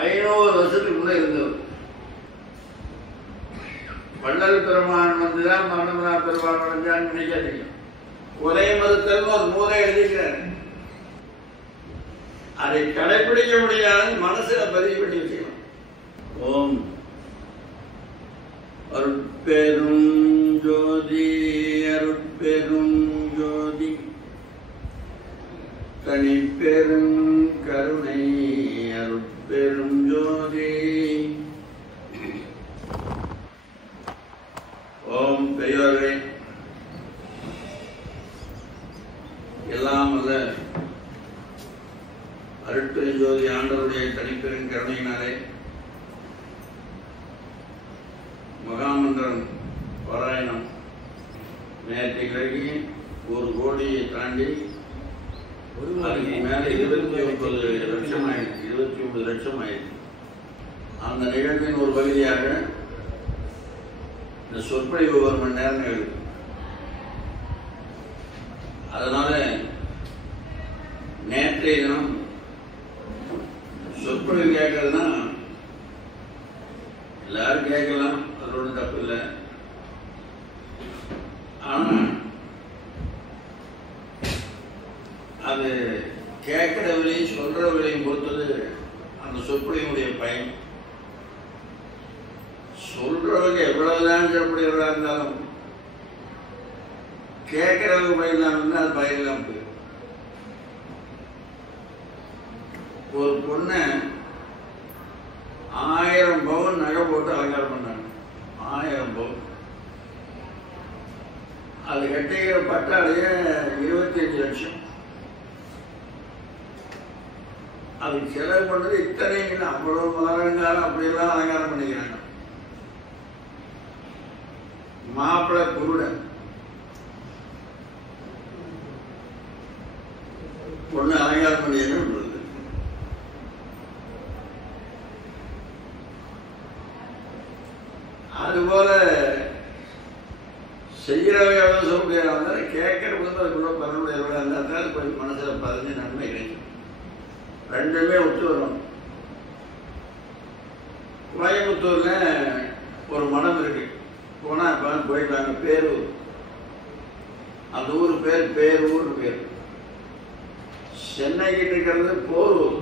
500 வருஷத்துக்கு முன்னே இருந்தவர். வள்ளல் பெருமான் வந்துதான் மரணமலா பெருமான் அடைஞ்சான்னு நினைக்காதீங்க. ஒரே மறுத்தல் ஒரு நூலை எழுதிக்கிறார். அதை கடைபிடிக்க முடியாது, மனசுல பதிவு பண்ணி வச்சுக்கணும். ஓம் அருட்பெரும் ஜோதி அருட்பெரும் ஜோதி தனிப்பெரும் கருணை அருட்பெரும் ஜோதி. ஓம் பெரியோர்களே, எல்லாம் அல்ல அருட்பெரும் ஜோதி ஆண்டவருடைய தனிப்பெரும் கருணையினாலே மகாமந்திரம் பாராயணம் நேற்றைக்கு 1 கோடியை தாண்டி அதுக்கு மேல 29 லட்சம் ஆயிடுச்சு. 29 லட்சம் ஆயிடுச்சு. அந்த நிகழ்வின் ஒரு பகுதியாக இந்த சொற்பொழிவு 1 மணி நேரம் நிகழ்வு. அதனால நேற்றைய தினம் சொற்பொழிவு கேட்கறதுனா எல்லாரும் கேட்கலாம், அது ஒன்றும் தப்பு இல்லை. ஆனா அது கேட்கிறவரையும் சொல்றவரையும் பொறுத்தது அந்த சொற்பொழிவுடைய பயன். சொல்றவங்க எவ்வளவுதான் சிறப்புடையவர்களா இருந்தாலும் கேட்கிறவங்க பயன்தான், அது பயன்தான் போயிடும். ஒரு பொண்ணை 1000 பவுன் நகை போட்டு அலங்காரம் பண்ணாங்க. 1000 பவுன். அது கட்டிக்கிற பட்டாளையே 25 லட்சம். அதுக்கு செலவு பண்ணது இத்தனை அவ்வளவு மலரங்காலம் அப்படியெல்லாம் அலங்காரம் பண்ணிக்கிறாங்க. மாப்பிள்ளை குருடன், பொண்ணு அலங்காரம் பண்ணியது. அதுபோல செய்யறவங்க எவ்வளவு சொல்ல முடியாது, கேட்கறவங்க அதுக்குள்ள பரவாயில்ல எவ்வளவு இருந்தால் கொஞ்சம் மனசுல பதிஞ்சு நன்மை கிடைக்கும். ரெண்டுமே ஒத்து வரும். கோயம்புத்தூர்ல ஒரு மடம் இருக்கு, போனா போயிட்டாங்க. பேரூர், அந்த ஊர் பேர் பேரூர் பேர். சென்னை கிட்ட இருக்கிறது போரூர்,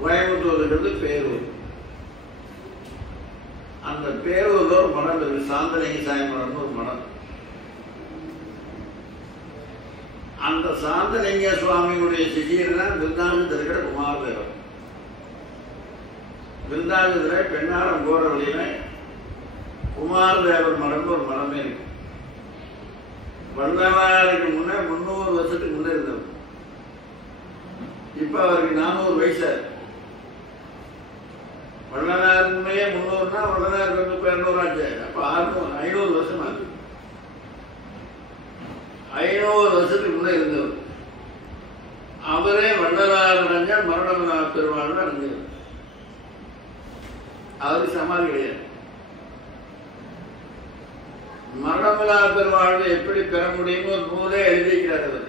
கோயம்புத்தூர் இருக்கிறது பேரூர். அந்த பேரூர்ல ஒரு மடம் இருக்கு, சாந்தலிங்க சாமி மடம்னு ஒரு மடம். அந்த சாந்தலிங்க சுவாமியுடைய சிஷியர் தான் விருந்தாங்கத்தில் இருக்கிற குமாரதேவர். விருந்தாங்கத்தில் பெண்ணாரம் போற வழியில குமாரதேவர் மடம் ஒரு மடமே இருக்கு. வள்ளலாருக்கு முன்னே 300 வருஷத்துக்கு முன்னே இருந்தவர். இப்ப அவருக்கு 400 வயசு. வள்ளலாருமே 300னா வள்ளலாருக்கு 200 ஆச்சு. அப்ப 500 வருஷம் ஆகுது. 500 வருஷத்துக்கு முன்னே இருந்தவர். அவரே வள்ளலார் அடைஞ்ச மரணமலா பெருமாள் அடைஞ்சவர். அவருக்கு சமாதி கிடையாது. மரணமலா பெருமாள் எப்படி பெற முடியும்னு ஒரு நூலே எழுதிக்கிறார் அவர்.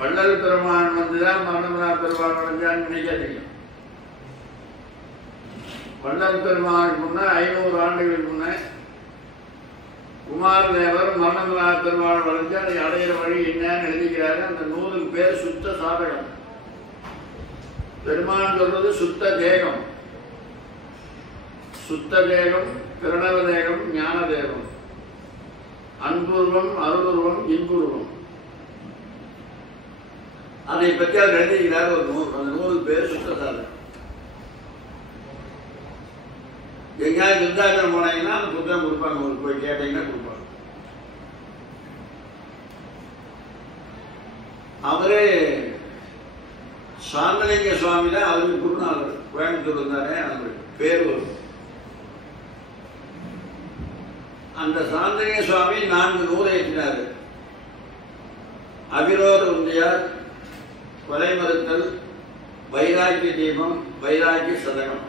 வள்ளல் பெருமான் வந்துதான் மரணமலா பெருமாள் அடைஞ்சான்னு நினைக்காதீங்க. வள்ளல் பெருமானுக்கு முன்ன 500 ஆண்டுகளுக்கு முன்ன குமாரதேவர் மரணமலா பெருமாள் அடைஞ்சு அதை அடையிற வழி என்னன்னு எழுதிக்கிறாரு. அந்த நூலுக்கு பேர் சுத்த சாதகம். பெருமான் சொல்றது சுத்த தேகம். சுத்த தேகம், பிரணவ தேகம், ஞான தேகம், அன்புருவம், அருளுருவம், இன்புருவம். அதை பற்றி அவர் எழுதிக்கிறார் ஒரு நூல். அந்த நூலுக்கு பேர் சுத்த சாதகம். எங்கேயாவது விருந்தாச்சலம் போனீங்கன்னா அந்த புத்தகம் கொடுப்பாங்க, உங்களுக்கு போய் கேட்டீங்கன்னா கொடுப்பாங்க. அவரே சாந்தலிங்க சுவாமி தான் அவருக்கு குருநாதர். கோயம்புத்தூர் இருந்தாரே, அவருக்கு பேர் வரும். அந்த சாந்தலிங்க சுவாமி 4 நூலை ஏற்றினார். அபிரோத உந்தியார், கொலை மறுத்தல், வைராக்கிய தீபம், வைராக்கிய சதகம்,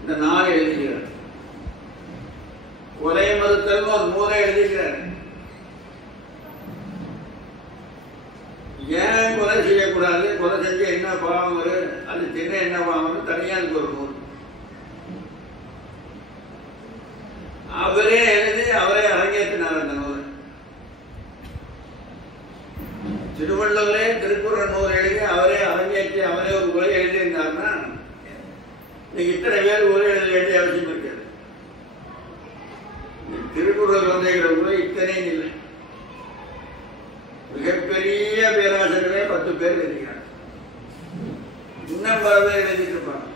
இந்த 4 எழுதிக்கிறார். கொலை மறுத்தல் ஒரு 3 எழுதிக்கிறார். ஏன் கொலை செய்யக்கூடாது, கொலை செஞ்சு என்ன பாவம் வரும், அது தின்ன என்ன பாவம், தனியாக ஒரு நூல் அவரே எழுதி அவரே அரங்கேற்றினார். அந்த நூல் திருவள்ளுவரே திருக்குறள் நூல் எழுதி அவரே அரங்கேற்றி அவரே ஒரு உரை எழுதியிருந்தார்னா நீங்க இத்தனை பேர் உரை எழுத வேண்டிய அவசியம் இருக்காது. திருக்குறள் வந்துகிற உரை இத்தனையும் இல்லை. மிகப்பெரிய பேராசிரியரே 10 பேர் எழுதிக்கிறாங்க. இன்னும் பல பேர் எழுதிட்டு இருப்பாங்க.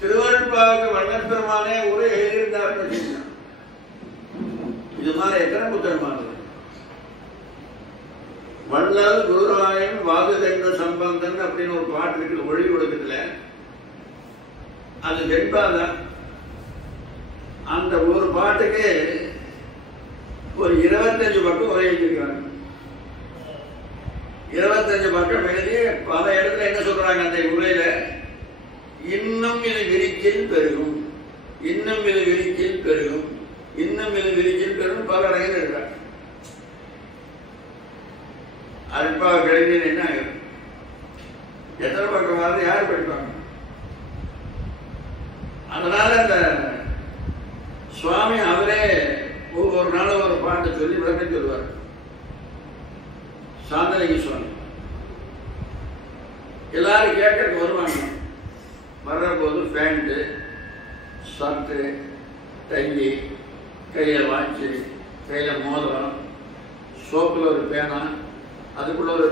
திருவள்ளுவாவுக்கு வள்ளல் பெருமானே உரை எழுதியிருந்தாருன்னு வச்சுக்கலாம். இது மாதிரி எத்தனை புத்தகமானது. வள்ளல் குருராயன் வாதுதெய்வ சம்பந்தன் அப்படின்னு ஒரு பாட்டு இருக்குது ஒளி ஒடுக்கத்துல. அது வெண்பாதான். அந்த ஒரு பாட்டுக்கு ஒரு 25 பக்கம் உரை எழுதியிருக்காங்க. 25 பக்கம் எழுதி பல இடத்துல என்ன சொல்றாங்க அந்த உரையில, இன்னும் இது விரிக்கில் பெருகும், இன்னும் இது விரிக்கில் பெருகும், இன்னும் இது விரிக்கில் பெருகும் பல இடங்கள் இருக்கிறாங்க. அல்பா கழிவில் என்ன ஆகும், எத்தனை பக்கம் யார் படிப்பாங்க? அதனால அந்த சுவாமி அவரே ஒவ்வொரு நாளும் ஒரு பாட்டு சொல்லி விளக்கம் சொல்லுவார். சாந்தலிங்க சுவாமி எல்லாரும் கேட்கறதுக்கு வருவாங்க. வர்ற போது பேண்ட்டு, ஷர்ட்டு, டையி, கையில வாட்சு, கையில மோதிரம், சோப்புல ஒரு பேனா, அதுக்குள்ள ஒரு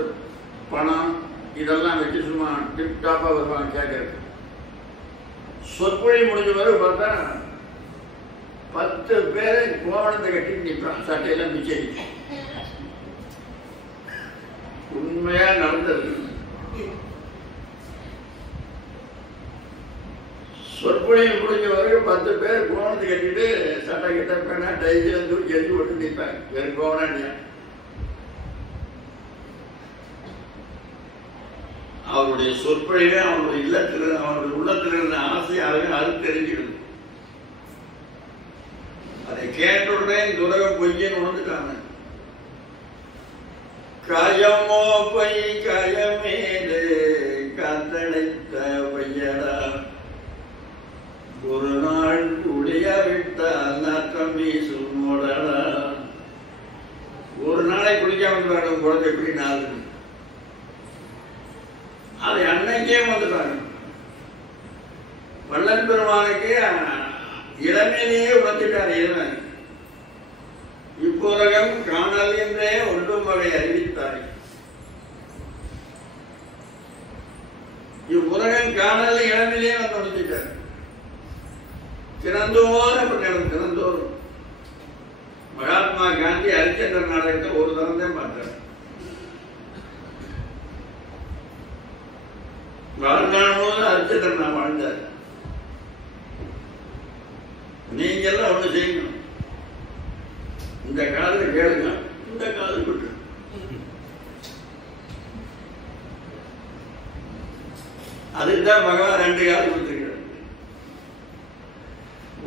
பணம், இதெல்லாம் வச்சு சும்மா டிப் டாப்பா வருவாங்க கேட்கறது. சொற்பொழி முடிஞ்ச பிறகு பார்த்தா 10 பேரை கோவணத்தை கட்டி நிற்பான், சட்டையெல்லாம் மிச்சம். உண்மையா நடந்தது. சொற்பொழிவு முடிஞ்ச வரைக்கும் 10 பேர் கோவணத்தை கட்டிட்டு சட்டை கிட்ட பேனா டைஜி வந்து எரிஞ்சு போட்டு நிற்பாங்க. வெறும் கோவணம். அவருடைய சொற்பொழிவே அவனுடைய இல்லத்தில் அவனுடைய உள்ளத்தில் இருந்த ஆசையாக அறுத்தெறிஞ்சிடுது. அதை கேட்டுடனே துறகம் பொய்யன்னு உணர்ந்துட்டாங்க. கயமோ பொய் கயமேது கத்தடைத்த பொய்யடா, ஒரு நாள் குடிய விட்டால் நக்கம் வீசும் மோடடா. ஒரு நாளை குடிக்காம வேணும் குழந்தை எப்படி நாள் அதை அன்னைக்கே வந்துட்டாங்க. வள்ளல் பெருமானுக்கு இளமையிலேயே உணர்த்திட்டார். இளமை இப்புலகம் காணல் என்றே ஒன்றும் வகை அறிவித்தாய். இவ்வுலகம் காணல் இளமையிலேயே வந்து உணர்த்திட்டார். தினந்தோறும் தினந்தோறும் மகாத்மா காந்தி ஹரிச்சந்திர நாடகத்தை ஒரு தரம் தான் பார்த்தார். வாழ்நாள் போது ஹரிச்சந்திரன் நான் வாழ்ந்தார். நீங்க எல்லாம் ஒண்ணு செய்யணும். இந்த காதல கேளுங்க, இந்த காதல் விட்டு அதுதான் பகவான் 2 காதல் கொடுத்துருக்கிறார்.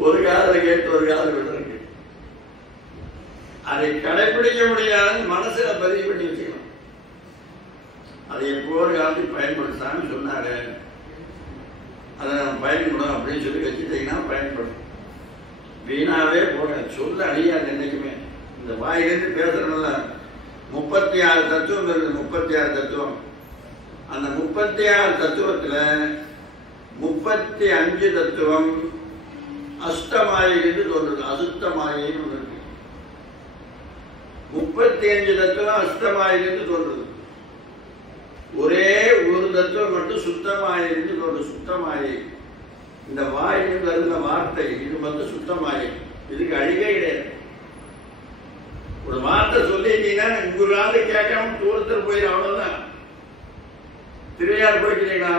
ஒரு காதலை கேட்டு ஒரு காதல் விடுறது. அதை கடைபிடிக்க முடியாத மனசுல பதிவு பண்ணி வச்சுக்கணும். அதை எப்போ ஒரு காலத்துக்கு பயன்படுத்தான்னு சொன்னாரு. அதை நம்ம பயன்படும் அப்படின்னு சொல்லி வச்சுட்டீங்கன்னா பயன்படும். வீணாவே போக சொல்ல அழியாது என்னைக்குமே. இந்த வாயிலிருந்து பேசுறதுல 36 தத்துவம் இருக்கு. 36 தத்துவம். அந்த 36 தத்துவத்துல 35 தத்துவம் அஷ்டமாயிலிருந்து தோன்றுது. அசுத்தமாயின்னு ஒன்று இருக்கு. 35 தத்துவம் அஷ்டமாயிலிருந்து தோன்றுது. ஒரே ஒரு தத்துவம் மட்டும் சுத்தமாயிருந்து தோன்றும். சுத்தமாயி இந்த வாயில் வருகிற வார்த்தை இது வந்து சுத்தமாயி. இதுக்கு அழிவே கிடையாது. ஒரு வார்த்தை சொல்லிட்டீங்கன்னா உங்களால கேட்காம தூரத்தில் போயிடும். அவ்வளவுதான். திருவையார் போய்க்கிறீங்களா?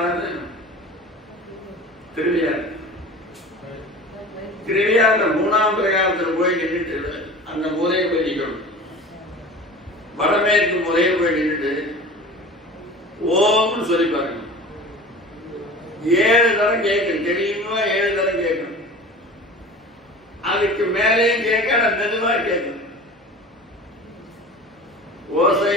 திருவையார் 3ஆம் பிரகாரத்தில் போய் நின்றுட்டு அந்த முறையை போய் நிற்கணும். வடமேற்கு முறையை போய் நின்றுட்டு ஓம்னு சொல்லி பாருங்க. 7 தரம் கேட்கணும். தெளிவா 7 தரம் கேட்கணும். அதுக்கு மேலேயும் கேட்க மெதுவா கேட்கணும். ஓசை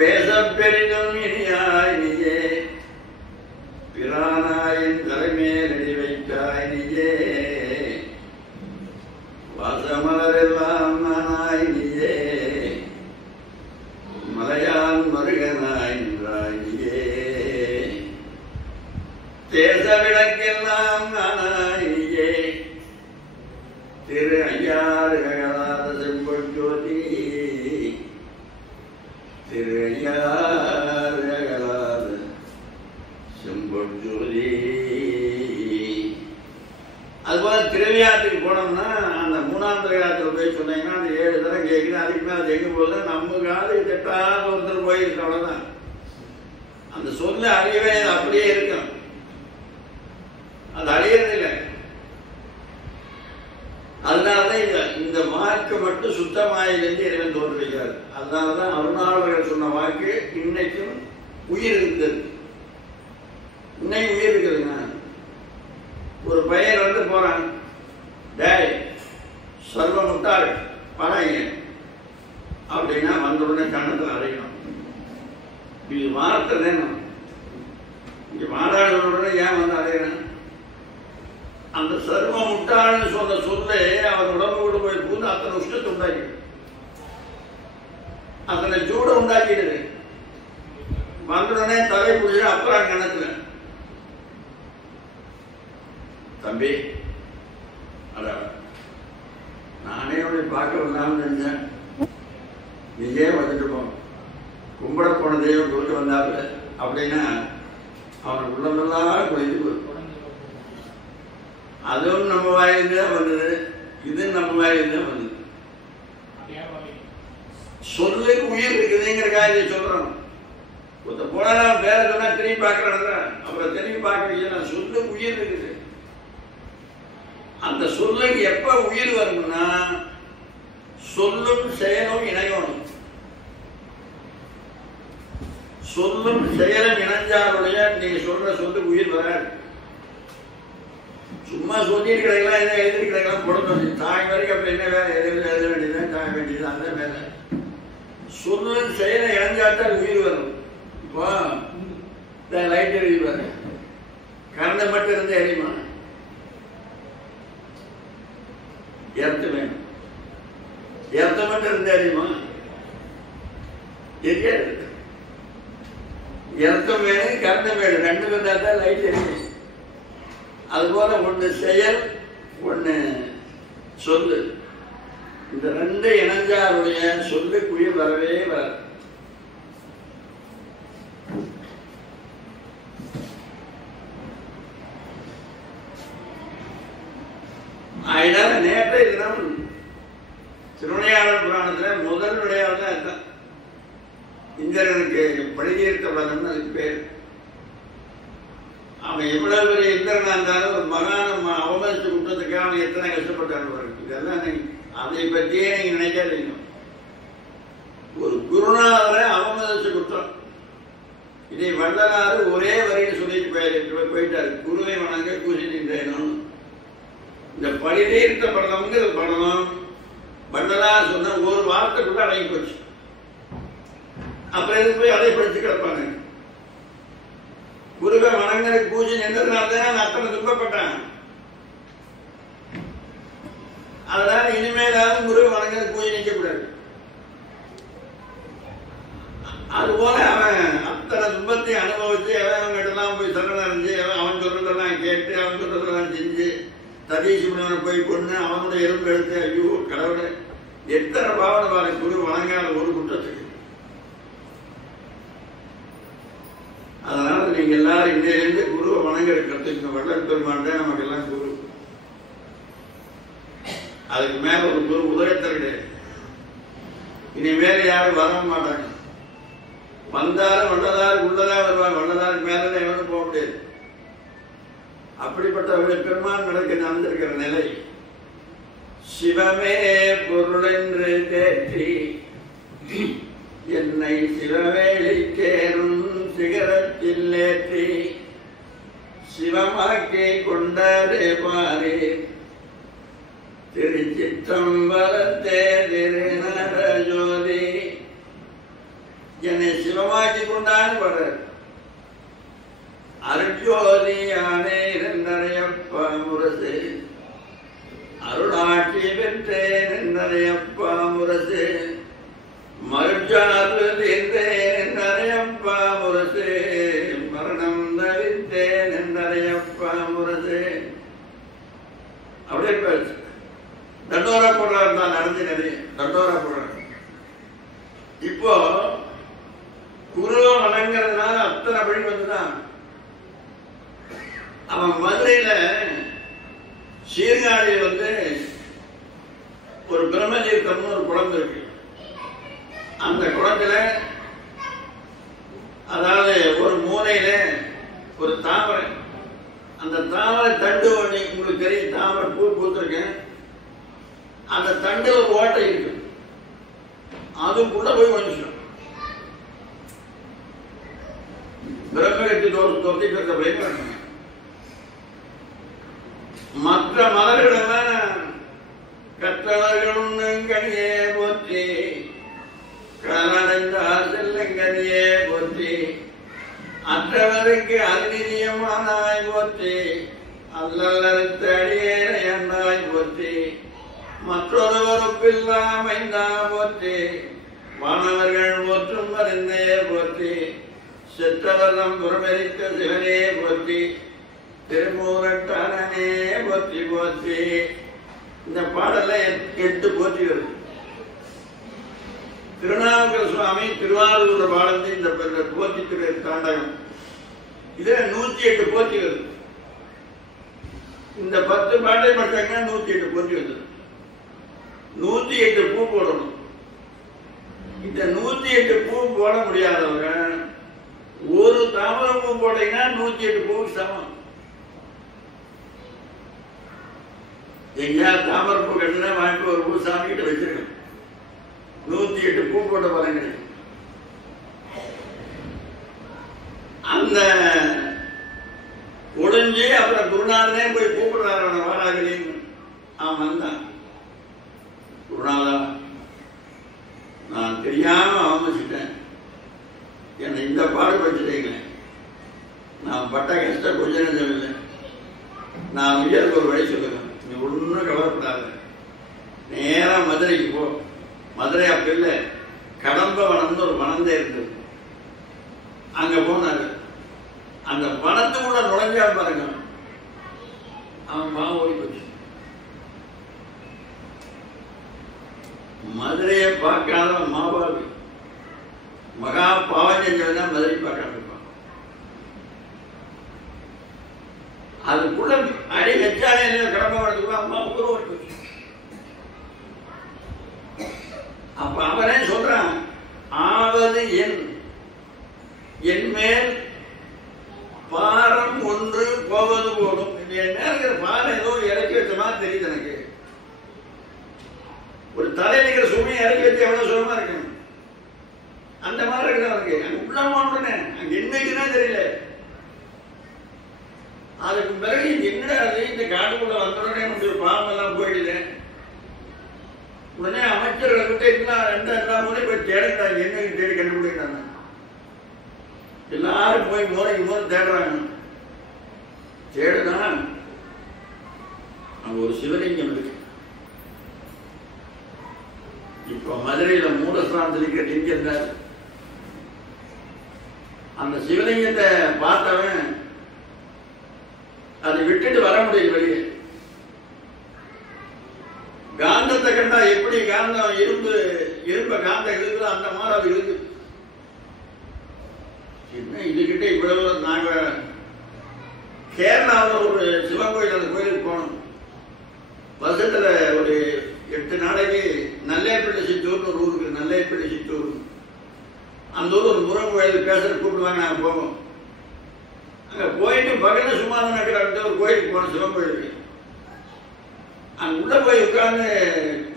பேச பெரிதும் இனியாய் நீயே பிரானாயின் தலைமேல் அடி வைத்தாய் நீயே வாசமலரெல்லாம் நானாய் நீயே மலையான் மருகனாய் நின்றாய் நீயே தேச விளக்கெல்லாம் நானாய் நீயே திரு ஐயாறு ககலாத செம்பொன் ஜோதி திரு ஐயாறு ககலாத செம்பொன் ஜோதி. அதுபோல திருவிழாத்துக்கு போனோம்னா அந்த மூணாம் திருவிழாத்தில் போய் சொன்னீங்கன்னா அந்த 7 தரம் கேட்குது. அதுக்கு மேலே கேட்கும் போது நம்ம காது கெட்டாத ஒருத்தர் போயிருக்கு, அவ்வளோதான். அந்த சொல்ல அறியவே அப்படியே இருக்கும், அது அழியறதில்லை. அதனாலதான் இந்த வாக்கு மட்டும் சுத்தமாயிலிருந்து இறைவன் தோன்றுகிறார். அதனாலதான் அருணாளர்கள் சொன்ன வாக்கு இன்னைக்கும் உயிர் இருந்தது. இன்னைக்கு உயிர் இருக்குதுங்க. ஒரு பையன் வந்து போறான், டேய் சர்வ முட்டாள் பழங்க அப்படின்னா வந்த உடனே கண்ணத்தில் அடையணும். இது வார்த்தை வேணும். இங்க மாதாடு உடனே ஏன் வந்து அடையணும்? அந்த சர்வ முட்டாள்னு சொன்ன சொல்லே அவர் உடம்புக்குள்ள போய் பூந்து அத்தனை உஷ்டத்தை உண்டாக்கிடு, அத்தனை சூட உண்டாக்கிடுது. வந்தவுடனே தலை புரிய அப்புறம் கணத்துல தம்பி அட நானே அவனை பார்க்க வந்தான்னு நினைச்சேன், நீயே வந்துட்டு போ, கும்பிட போன தெய்வம் கொடுத்து வந்தாப்புல அப்படின்னா அவனுக்கு உள்ளமெல்லாம் குறைந்து போய் அதுவும் நம்ம வாயிலிருந்து தான் வந்தது, இது நம்ம வாயிலிருந்து தான் வந்தது. சொல்லுக்கு உயிர் இருக்குதுங்கிற காரியத்தை சொல்றோம். ஒருத்த போனா வேற சொன்னா திரும்பி பார்க்கறாங்க, அப்புறம் திரும்பி பார்க்க சொல்லுக்கு உயிர் இருக்குது. அந்த சொல்லுக்கு எப்ப உயிர் வரும்னா சொல்லும் செயலும் இணையணும். சொல்லும் செயலும் இணைஞ்சாருடைய நீங்க சொல்ற சொல்லுக்கு உயிர் வராது. சும்மா சொல்லிட்டு கிடைக்கலாம், என்ன எழுதி கிடைக்கலாம், கொடுத்து தாய் வரைக்கும் அப்படி என்ன வேலை எழுத வேண்டியதுதான், தாய் வேண்டியது அந்த வேலை. சொல்லும் செயலை இணைஞ்சாத்தான் உயிர் வரும். இப்போ லைட் எரிவாரு, கரண்டை மட்டும் இருந்து எரியுமா? எர்த்து வேணும், எர்த்த மட்டும் இருந்து எரியுமா? எரியாது. எர்த்தம் வேணும், கரண்டம் வேணும், ரெண்டு வந்தா தான் லைட் எரியும். அதுபோல ஒன்று செயல், ஒன்று சொல்லு. இந்த ரெண்டு இணைஞ்சாருடைய சொல்லுக்கு உயிர் வரவே வராது. அதனால நேற்றைய தினம் திருவிளையாடல் புராணத்தில் முதல் விளையாடல் அதுதான். இந்திரனுக்கு பழிதீர்த்த உலகம்னு அதுக்கு பேர். அவன் எவ்வளவு பெரிய இந்திரனா இருந்தாலும் ஒரு மகான அவமதிச்ச குற்றத்துக்காக அவன் எத்தனை கஷ்டப்பட்டான். இதெல்லாம் அதை பற்றியே நீங்க நினைக்காதீங்க. ஒரு குருநாதரை அவமதிச்ச குற்றம். இதை வள்ளலாறு ஒரே வரையில் சொல்லிட்டு போயிட்டாரு, குருவை வணங்க பூஜிக்கின்றேனும். இந்த பழிதீர்த்த படலம்ங்கிற படலம் வள்ளலார் சொன்ன ஒரு வார்த்தைக்குள்ள அடங்கி போச்சு. அப்புறம் எதுக்கு போய் அதை படிச்சு கிடப்பாங்க. குருவை வணங்குற பூஜை நின்றதுனால்தான் அத்தனை துன்பப்பட்டான். அதனால இனிமேலாவது குருவை வணங்குற பூஜை நிற்கக்கூடாது. அதுபோல அவன் அத்தனை துன்பத்தை அனுபவிச்சு அவங்ககிட்டலாம் போய் சரணடைஞ்சு அவன் சொல்றதெல்லாம் கேட்டு அவன் சொல்றதெல்லாம் செஞ்சு சதீஷ் முனிவனை போய் கொண்டு அவனுடைய எறும்பு எடுத்து ஐயோ கடவுளை எத்தனை பாவனை பாரு குரு வணங்காத ஒரு குற்றத்துக்கு. அதனால நீங்க எல்லாரும் இன்னையிலிருந்து குருவை வணங்குற கற்றுக்கணும். வள்ளல் பெருமான் தான் நமக்கு எல்லாம் குரு. அதுக்கு மேல ஒரு குரு உதயத்தர் கிடையாது. இனிமேல் யாரும் வர மாட்டாங்க. வந்தாலும் வள்ளலார் உள்ளதா வருவாங்க. வள்ளலாருக்கு மேலதான் எவனும் போக முடியாது. அப்படிப்பட்ட பெருமான் நடக்க நடந்திருக்கிற நிலை. சிவமே பொருள் என்று தேற்றி என்னை சிவவேளை தேரும் சிகரத்தில் ஏற்றி சிவமாக்கி கொண்டாரே பாரே திருச்சிற்றம்பலத்தே திருநர ஜோதி. என்னை சிவ பாடுறார். அருட்ஜோதியானே நிறையப்பா முரசு, அருளாட்சி பெற்றேன் நிறையப்பா முரசு, மருட்சார்பு தீர்ந்தேன் நிறையப்பா முரசு, மரணம் தவிர்த்தேன் நிறையப்பா முரசு. அப்படியே பேசு. தண்டோரா போடுறாரு தான் நடந்து நிறைய தண்டோரா போடுறாரு. இப்போ குருவை வணங்குறதுனால அத்தனை படி வந்துதான். அவன் மதுரையில சீர்காழியில் ஒரு பிரம்மதீர்த்தம்னு ஒரு குளம் இருக்கு. அந்த குளத்துல அதாவது ஒரு மூலையில ஒரு தாமரை, அந்த தாமரை தண்டு ஒண்ணு உங்களுக்கு தெரியும், தாமரை பூ பூத்திருக்கேன். அந்த தண்டுல ஒரு ஓட்டை இருக்கு, அதுக்குள்ள போய் வந்துச்சோம். பிரம்மகத்தி தொத்தி பெற்ற பயன்படுத்த மற்ற மலர்களெல்லாம் கற்றவர்களும் கனியே போற்றி, கடலடைந்தார் செல்லங்கனியே போற்றி, அற்றவருக்கு அல்நிதியமானாய் போற்றி, அல்லலறுத்த அடியேனை அண்ணாய் போற்றி, மற்றொருவருப்பில்லாமைந்தா போற்றி, மாணவர்கள் போற்றும் மருந்தே போற்றி, செற்றவரம் புறமெரித்த சிவனே போற்றி, திருமூரட்டானே போற்றி போற்றி. இந்த பாடல 8 போற்றி வருது. திருநாவுக்கர சுவாமி திருவாரூர் பாடல் இந்த போற்றி திரு தாண்டகம். இதுல 108 போற்றி வருது. இந்த 10 பாட்டை படிச்சாங்கன்னா 108 போற்றி வருது. 108 பூ போடணும். இந்த 108 பூ போட முடியாதவங்க ஒரு தாமரை பூ போட்டீங்கன்னா 108 பூவுக்கு சமம். எங்கேயா தாமரை பூ கட்டினா வாங்கி ஒரு பூ சாமி கிட்ட வச்சிருக்கணும். 108 பூ போட்ட பலன். அந்த ஒளிஞ்சு அப்புறம் குருநாதனே போய் கூப்பிடுறாரு அவனை வாராகிறேன்னு. அவன் வந்தான். குருநாதா, நான் தெரியாம அவமதிச்சிட்டேன், என்னை இந்த பாடு வச்சுட்டீங்க. நான் பட்ட கஷ்டம் கொஞ்ச நேரம் இல்லை. நான் உயர்வு ஒரு வழி சொல்லுவேன், நீ ஒன்றும் கவலைப்படாத, நேரா மதுரைக்கு போ. மதுரை அப்ப இல்லை, கடம்பவனம்னு ஒரு வனந்தே இருந்தது. அங்க போனாரு. அந்த வனத்துக்குள்ள நுழைஞ்சா பாருங்க, அவன் மா ஓடி போச்சு. மதுரையை பார்க்காத மாபாவி, மகா பாவம் செஞ்சவன் மதுரை பார்க்காம இருப்பான். அதுக்குள்ள அடி வச்சாலே கடம்பவனத்துக்குள்ள அம்மா ஊர் ஓடி போச்சு. அப்ப அவனே சொல்றான், ஆவது என் மேல் பாரம் ஒன்று போவது போடும். என்ன இருக்கிற பாரம் ஏதோ இறக்கி வச்ச மாதிரி தெரியுது எனக்கு. ஒரு தலையில சுமையை இறக்கி வச்சு எவ்வளவு சுகமா இருக்கணும், அந்த மாதிரி இருக்குது அவனுக்கு. அங்க உள்ள போனே அங்க என்னைக்குன்னா தெரியல. அதுக்கு பிறகு என்னடா அது, இந்த காட்டுக்குள்ள வந்தோடனே ஒரு பாவம் எல்லாம் போயிடுது. உடனே அமைச்சர்களை விட்டு எல்லா முறை போய் தேடுறாங்க, என்ன தேடி கண்டுபிடிக்கிறாங்க. எல்லாரும் போய் முறைக்கு முறை தேடுறாங்க. தேடுதான் அங்க ஒரு சிவலிங்கம் இருக்கு. இப்ப மதுரையில மூலஸ்தானத்தில் இருக்கிற லிங்கம் இருந்தார். அந்த சிவலிங்கத்தை பார்த்தவன் அதை விட்டுட்டு வர முடியல வெளியே. காந்தத்தை கண்டா எப்படி காந்தம் இரும்ப காந்தம் இருக்குதோ அந்த மாதிரி அது இருக்கு. என்ன இதுகிட்ட இவ்வளவு. நாங்க கேரளாவில் ஒரு சிவன் கோயில், அந்த கோயிலுக்கு போனோம். வருஷத்துல ஒரு 8 நாளைக்கு நல்லையப்பள்ளி சித்தூர்னு ஒரு ஊருக்கு, நல்லையப்பள்ளி சித்தூர், அந்த ஊர் ஒரு முருகன் கோயில் பேசுற கூப்பிடுவாங்க. நாங்கள் போவோம். அங்க போயிட்டு பகல சும்மாதான் நடக்கிற ஒரு கோயிலுக்கு போனோம், சிவன் கோயிலுக்கு. அங்க உள்ள போய் உட்கார்ந்து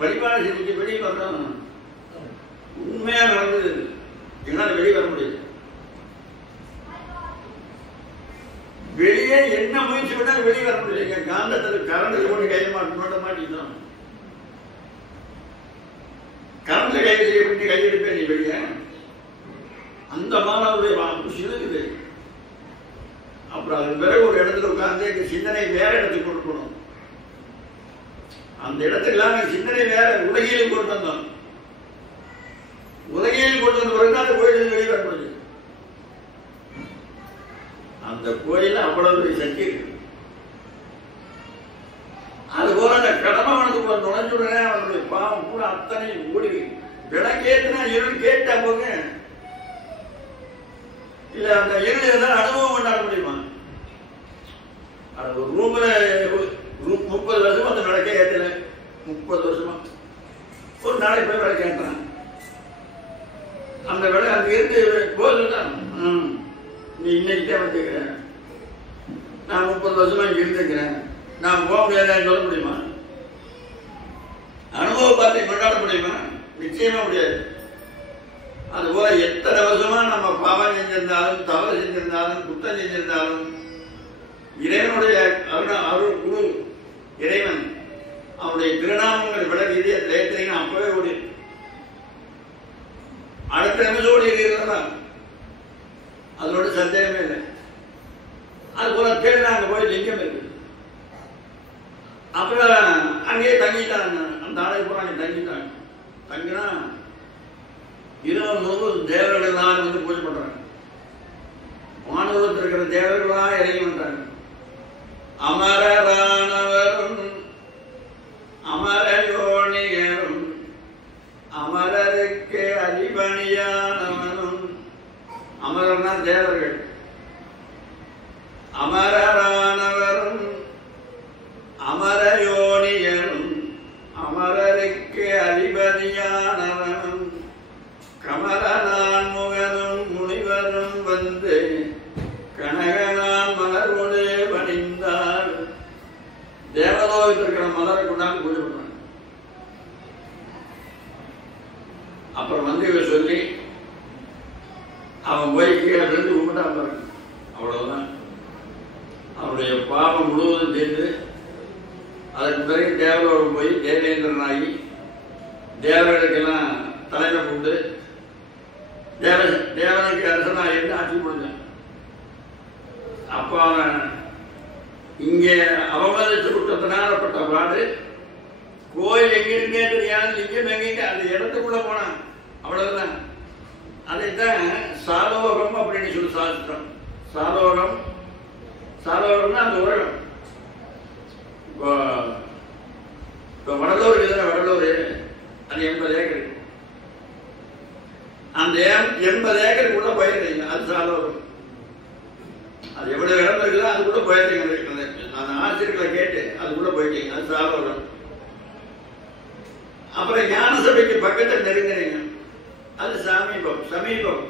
பரிமாண செஞ்சு வெளியே வந்தோம். உண்மையா நடந்தது. என்னால் வெளியே வர முடியாது. வெளியே என்ன முயற்சி பண்ணா வெளியே வர முடியல. காந்தத்தில் கரண்ட் கொண்டு கை மாட்டிட்டோம். கரண்ட்ல கை செய்ய பண்ணி கையெடுப்பேன் நீ வெளியே. அந்த மாணவருடைய சிறுகுது. அப்புறம் அதுக்கு பிறகு ஒரு இடத்துல உட்கார்ந்து எங்க சிந்தனை வேற இடத்துக்கு கொண்டு போனோம். அந்த இடத்துக்கெல்லாம் சிந்தனை வேற உலகியல் கொண்டு வந்தோம். உலகியல் கொண்டு வந்த பிறகு அந்த கோயில் வெளியே முடியும். அந்த கோயில் அவ்வளவு சக்தி இருக்கு. அதுபோல அந்த கடமைவனுக்கு நுழைஞ்சுடனே அவனுடைய பாவம் கூட அத்தனை ஓடி விளக்கேற்றினா இருள் கேட்டா போங்க. இல்ல அந்த இருள் ஏதாவது அனுபவம் கொண்டாட முடியுமா? அது ஒரு ரூம்ல 30 வருஷமா அந்த விளக்கே ஏற்றல. 30 வருஷமா ஒரு நாளைக்கு போய் விளக்கு ஏற்றான். அந்த விளக்கு அங்க இருந்து போதுதான். நீ இன்னைக்கு தான் வந்துக்கிறேன், நான் 30 வருஷமா இங்க இருந்துக்கிறேன், நான் போக முடியாது சொல்ல முடியுமா? அனுபவ பார்த்தை கொண்டாட முடியுமா? நிச்சயமா முடியாது. அதுபோல எத்தனை வருஷமா நம்ம பாவம் செஞ்சிருந்தாலும் தவறு செஞ்சிருந்தாலும் குற்றம் செஞ்சிருந்தாலும் இறைவனுடைய அருள் குரு இறைவன் அவனுடைய திருநாமங்கள் விலகி இதயத்தில் ஏற்றீங்கன்னா அப்பவே ஓடி அடுத்த நிமிஷம் ஓடி இருக்கிறதா அதோட சந்தேகமே இல்லை. அதுபோல தேர்தல் அங்கே போய் லிங்கம் இருக்குது. அப்புறம் அங்கேயே தங்கிட்டாங்க. அந்த ஆளை போல அங்கே தங்கிட்டாங்க. தங்கினா இரவு முழுவதும் தேவர்கள் எல்லாரும் வந்து பூஜை பண்றாங்க. வானூரத்தில் இருக்கிற தேவர்களா இறங்கி வந்தாங்க. அமரரானவரும் அமரயோனியரும் அமரருக்கு அதிபணியானவனும். அமரர்னா தேவர்கள். அமரரானவரும் அமரயோனியரும் அமரருக்கு அதிபதியானவனும் கமலனான் முகனும் முனிவரும் வந்து கனகனான் மலர்முடே பணிந்தார். தேவலோகத்தில் இருக்கிற மலரை கொண்டாந்து பூஜை பண்றாங்க. அப்புறம் வந்து இவர் சொல்லி அவன் போய் கீழே இருந்து கும்பிட்டா பாருங்க. அவ்வளவுதான். அவருடைய பாவம் முழுவதும் சேர்ந்து அதற்கு பிறகு தேவலோகம் போய் தேவேந்திரனாகி தேவர்களுக்கெல்லாம் தலைமை கொண்டு தேவனுக்கு அரசனாக இருந்து ஆட்சி முடிஞ்சான். அப்ப அவன் இங்கே அவமதித்து குற்றத்தினாலப்பட்ட பாடு கோயில் எங்கிருந்தே தெரியாது, லிங்கம் எங்க அந்த இடத்துக்குள்ள போனான். அவ்வளவுதான். அதைத்தான் சாலோகம் அப்படின்னு சொல்லி சாஸ்திரம். சாலோகம் சாலோகம்னா அந்த உலகம். இப்போ வடலூர் இதுல வடலூர் அது 80 ஏக்கர். அந்த 80 ஏக்கருக்குள்ள போயிருந்தீங்க, அது சாலோகம். அது எவ்வளவு இடம் இருக்குதோ அதுக்குள்ள போயிருந்தீங்க. அந்த ஆசிரியர்களை கேட்டு அதுக்குள்ள போயிட்டீங்க, அது சாலோகம். அப்புறம் ஞான சபைக்கு பக்கத்தில் நெருங்கினீங்க, அது சமீபம். சமீபம்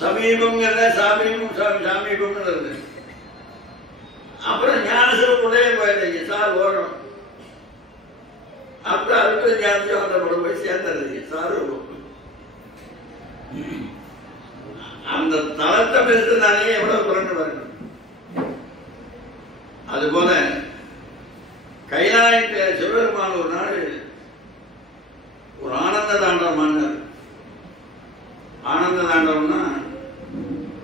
சமீபங்கிறத சாமீபம்ங்கிறது. அப்புறம் ஞான சபைக்குள்ளே போயிருந்தீங்க, சாலோகம். அப்புறம் அதுக்கு ஞானத்தை போய் சேர்ந்துருந்தீங்க, சாலோகம். அந்த தளத்தை பெருத்துனாலே எவ்வளவு குறைந்து வரணும். அதுபோல கைலாயத்தில் சிவபெருமான் ஒரு நாள் ஒரு ஆனந்த தாண்டவம் ஆனார். ஆனந்த தாண்டவம்னா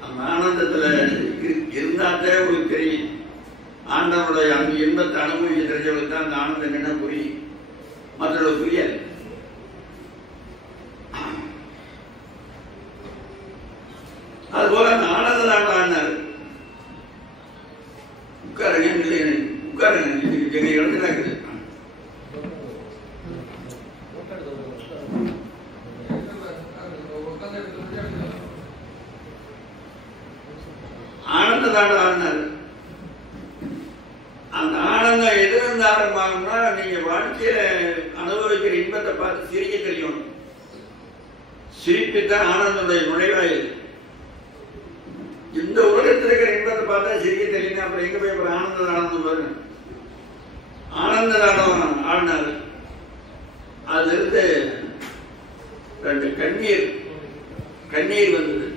அந்த ஆனந்தத்துல இருந்தாத்தே உங்களுக்கு தெரியும். ஆண்டவனுடைய அந்த இன்பத்தை அனுபவிக்க தெரிஞ்சவங்களுக்கு தான் அந்த ஆனந்தம் என்ன புரியும், மற்றவர்களுக்கு புரியாது. அதுபோல அந்த ஆனந்த தாண்டவம் ஆனார். உட்காருங்க, உட்காருங்க, எங்க இடத்துல இருக்குது. ஆனந்த தாண்டவம் ஆனார். அந்த ஆனந்தம் எது இருந்து ஆரம்பமாகும்னா நீங்க வாழ்க்கையில அனுபவிக்கிற இன்பத்தை பார்த்து சிரிக்க தெரியும். சிரிப்புதான் ஆனந்தனுடைய நுழைவாயில். இந்த உலகத்தில் இருக்கிற இன்பத்தை பார்த்தா சிரிக்க தெரியும். அப்புறம் எங்க போய் அப்புறம் ஆனந்த தாண்டவம் பாருங்க. ஆனந்த தாண்டவம் ஆடினாரு. அதுல இருந்து 2 கண்ணீர் வந்தது.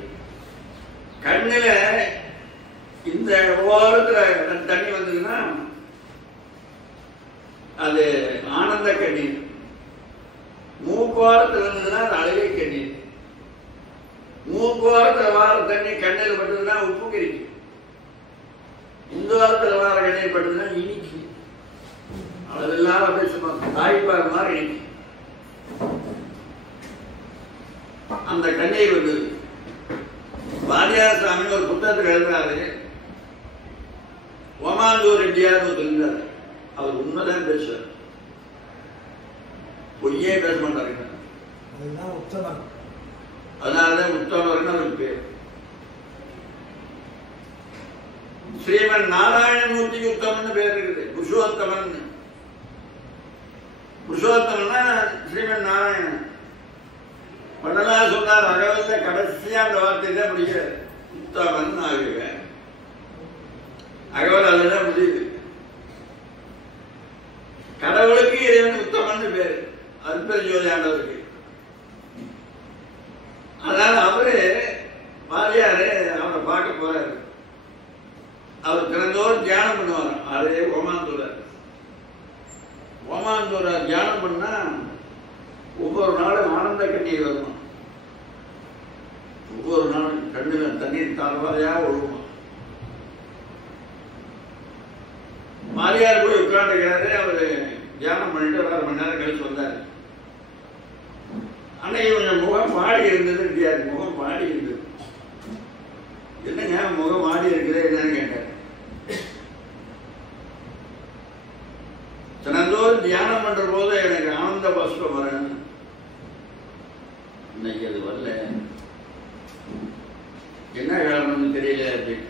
கண்ணில இந்த ஓரத்துல தண்ணி வந்ததுன்னா அது ஆனந்த கண்ணீர். மூக்கோரத்தில் இருந்ததுன்னா அது அழுகை கண்ணீர். மூக்கோரத்தில் வார தண்ணி கண்ணில் பட்டதுன்னா உப்பு கறிக்கும், இந்த வாரத்தில் வார கண்ணீர் பட்டதுன்னா இனிக்கு. அதெல்லாம் அப்படியே சும்மா தாய்ப்பார் மாதிரி இனிக்கு. அந்த கண்ணீர் வந்தது. வாரியார் சாமி ஒரு புத்தகத்துக்கு எழுதுறாரு. ஓமாந்தூர் ரெட்டியார் இருந்தார். அவர் உண்மைதான் பேசுவார், பொய்யே பேச மாட்டாருங்க. அதனாலதான் உத்தமர்னு அவருக்கு பேர். ஸ்ரீமன் நாராயணமூர்த்திக்கு உத்தமன் பேர் இருக்குது. புருஷோத்தமன், புருஷோத்தமன்னா ஸ்ரீமன் நாராயணன். பண்ணலாம் சொன்னார். அகவல்ல கடைசியா அந்த வார்த்தை தான் பிடிக்கிறார். உத்தமன் ஆகுங்க. அகவல் அதுதான் முடியுது. கடவுளுக்கு இறைவன் உத்தமன் பேரு, அற்புத ஜோதியாண்டவருக்கு. அதனால அவரு வாரியாரு அவரை பார்க்க போறாரு. அவர் தினந்தோறும் தியானம் பண்ணுவார். அதே ஓமாந்தூரார். ஓமாந்தூரார் தியானம் பண்ணா ஒவ்வொரு நாளும் ஆனந்த கண்ணீர் வருமா. ஒவ்வொரு நாளும் கண்ணுல தண்ணீர் தாழ்வாதையா ஒழுகுமா. மாரியார் போய் உட்காந்துக்கிறாரு. அவரு தியானம் பண்ணிட்டு ஒரு 1/2 மணி நேரம் கழிச்சு வந்தாரு. அன்னைக்கு கொஞ்சம் முகம் மாடி இருந்தது. முகம் மாடி இருந்தது. என்னங்க முகம் மாடி இருக்குது என்னன்னு கேட்டார். தினந்தோறும் தியானம் பண்ற போது எனக்கு ஆனந்த பாஷ்பம் வரேன். இன்னைக்கு அது வரல, என்ன காரணம்னு தெரியல அப்படின்னு.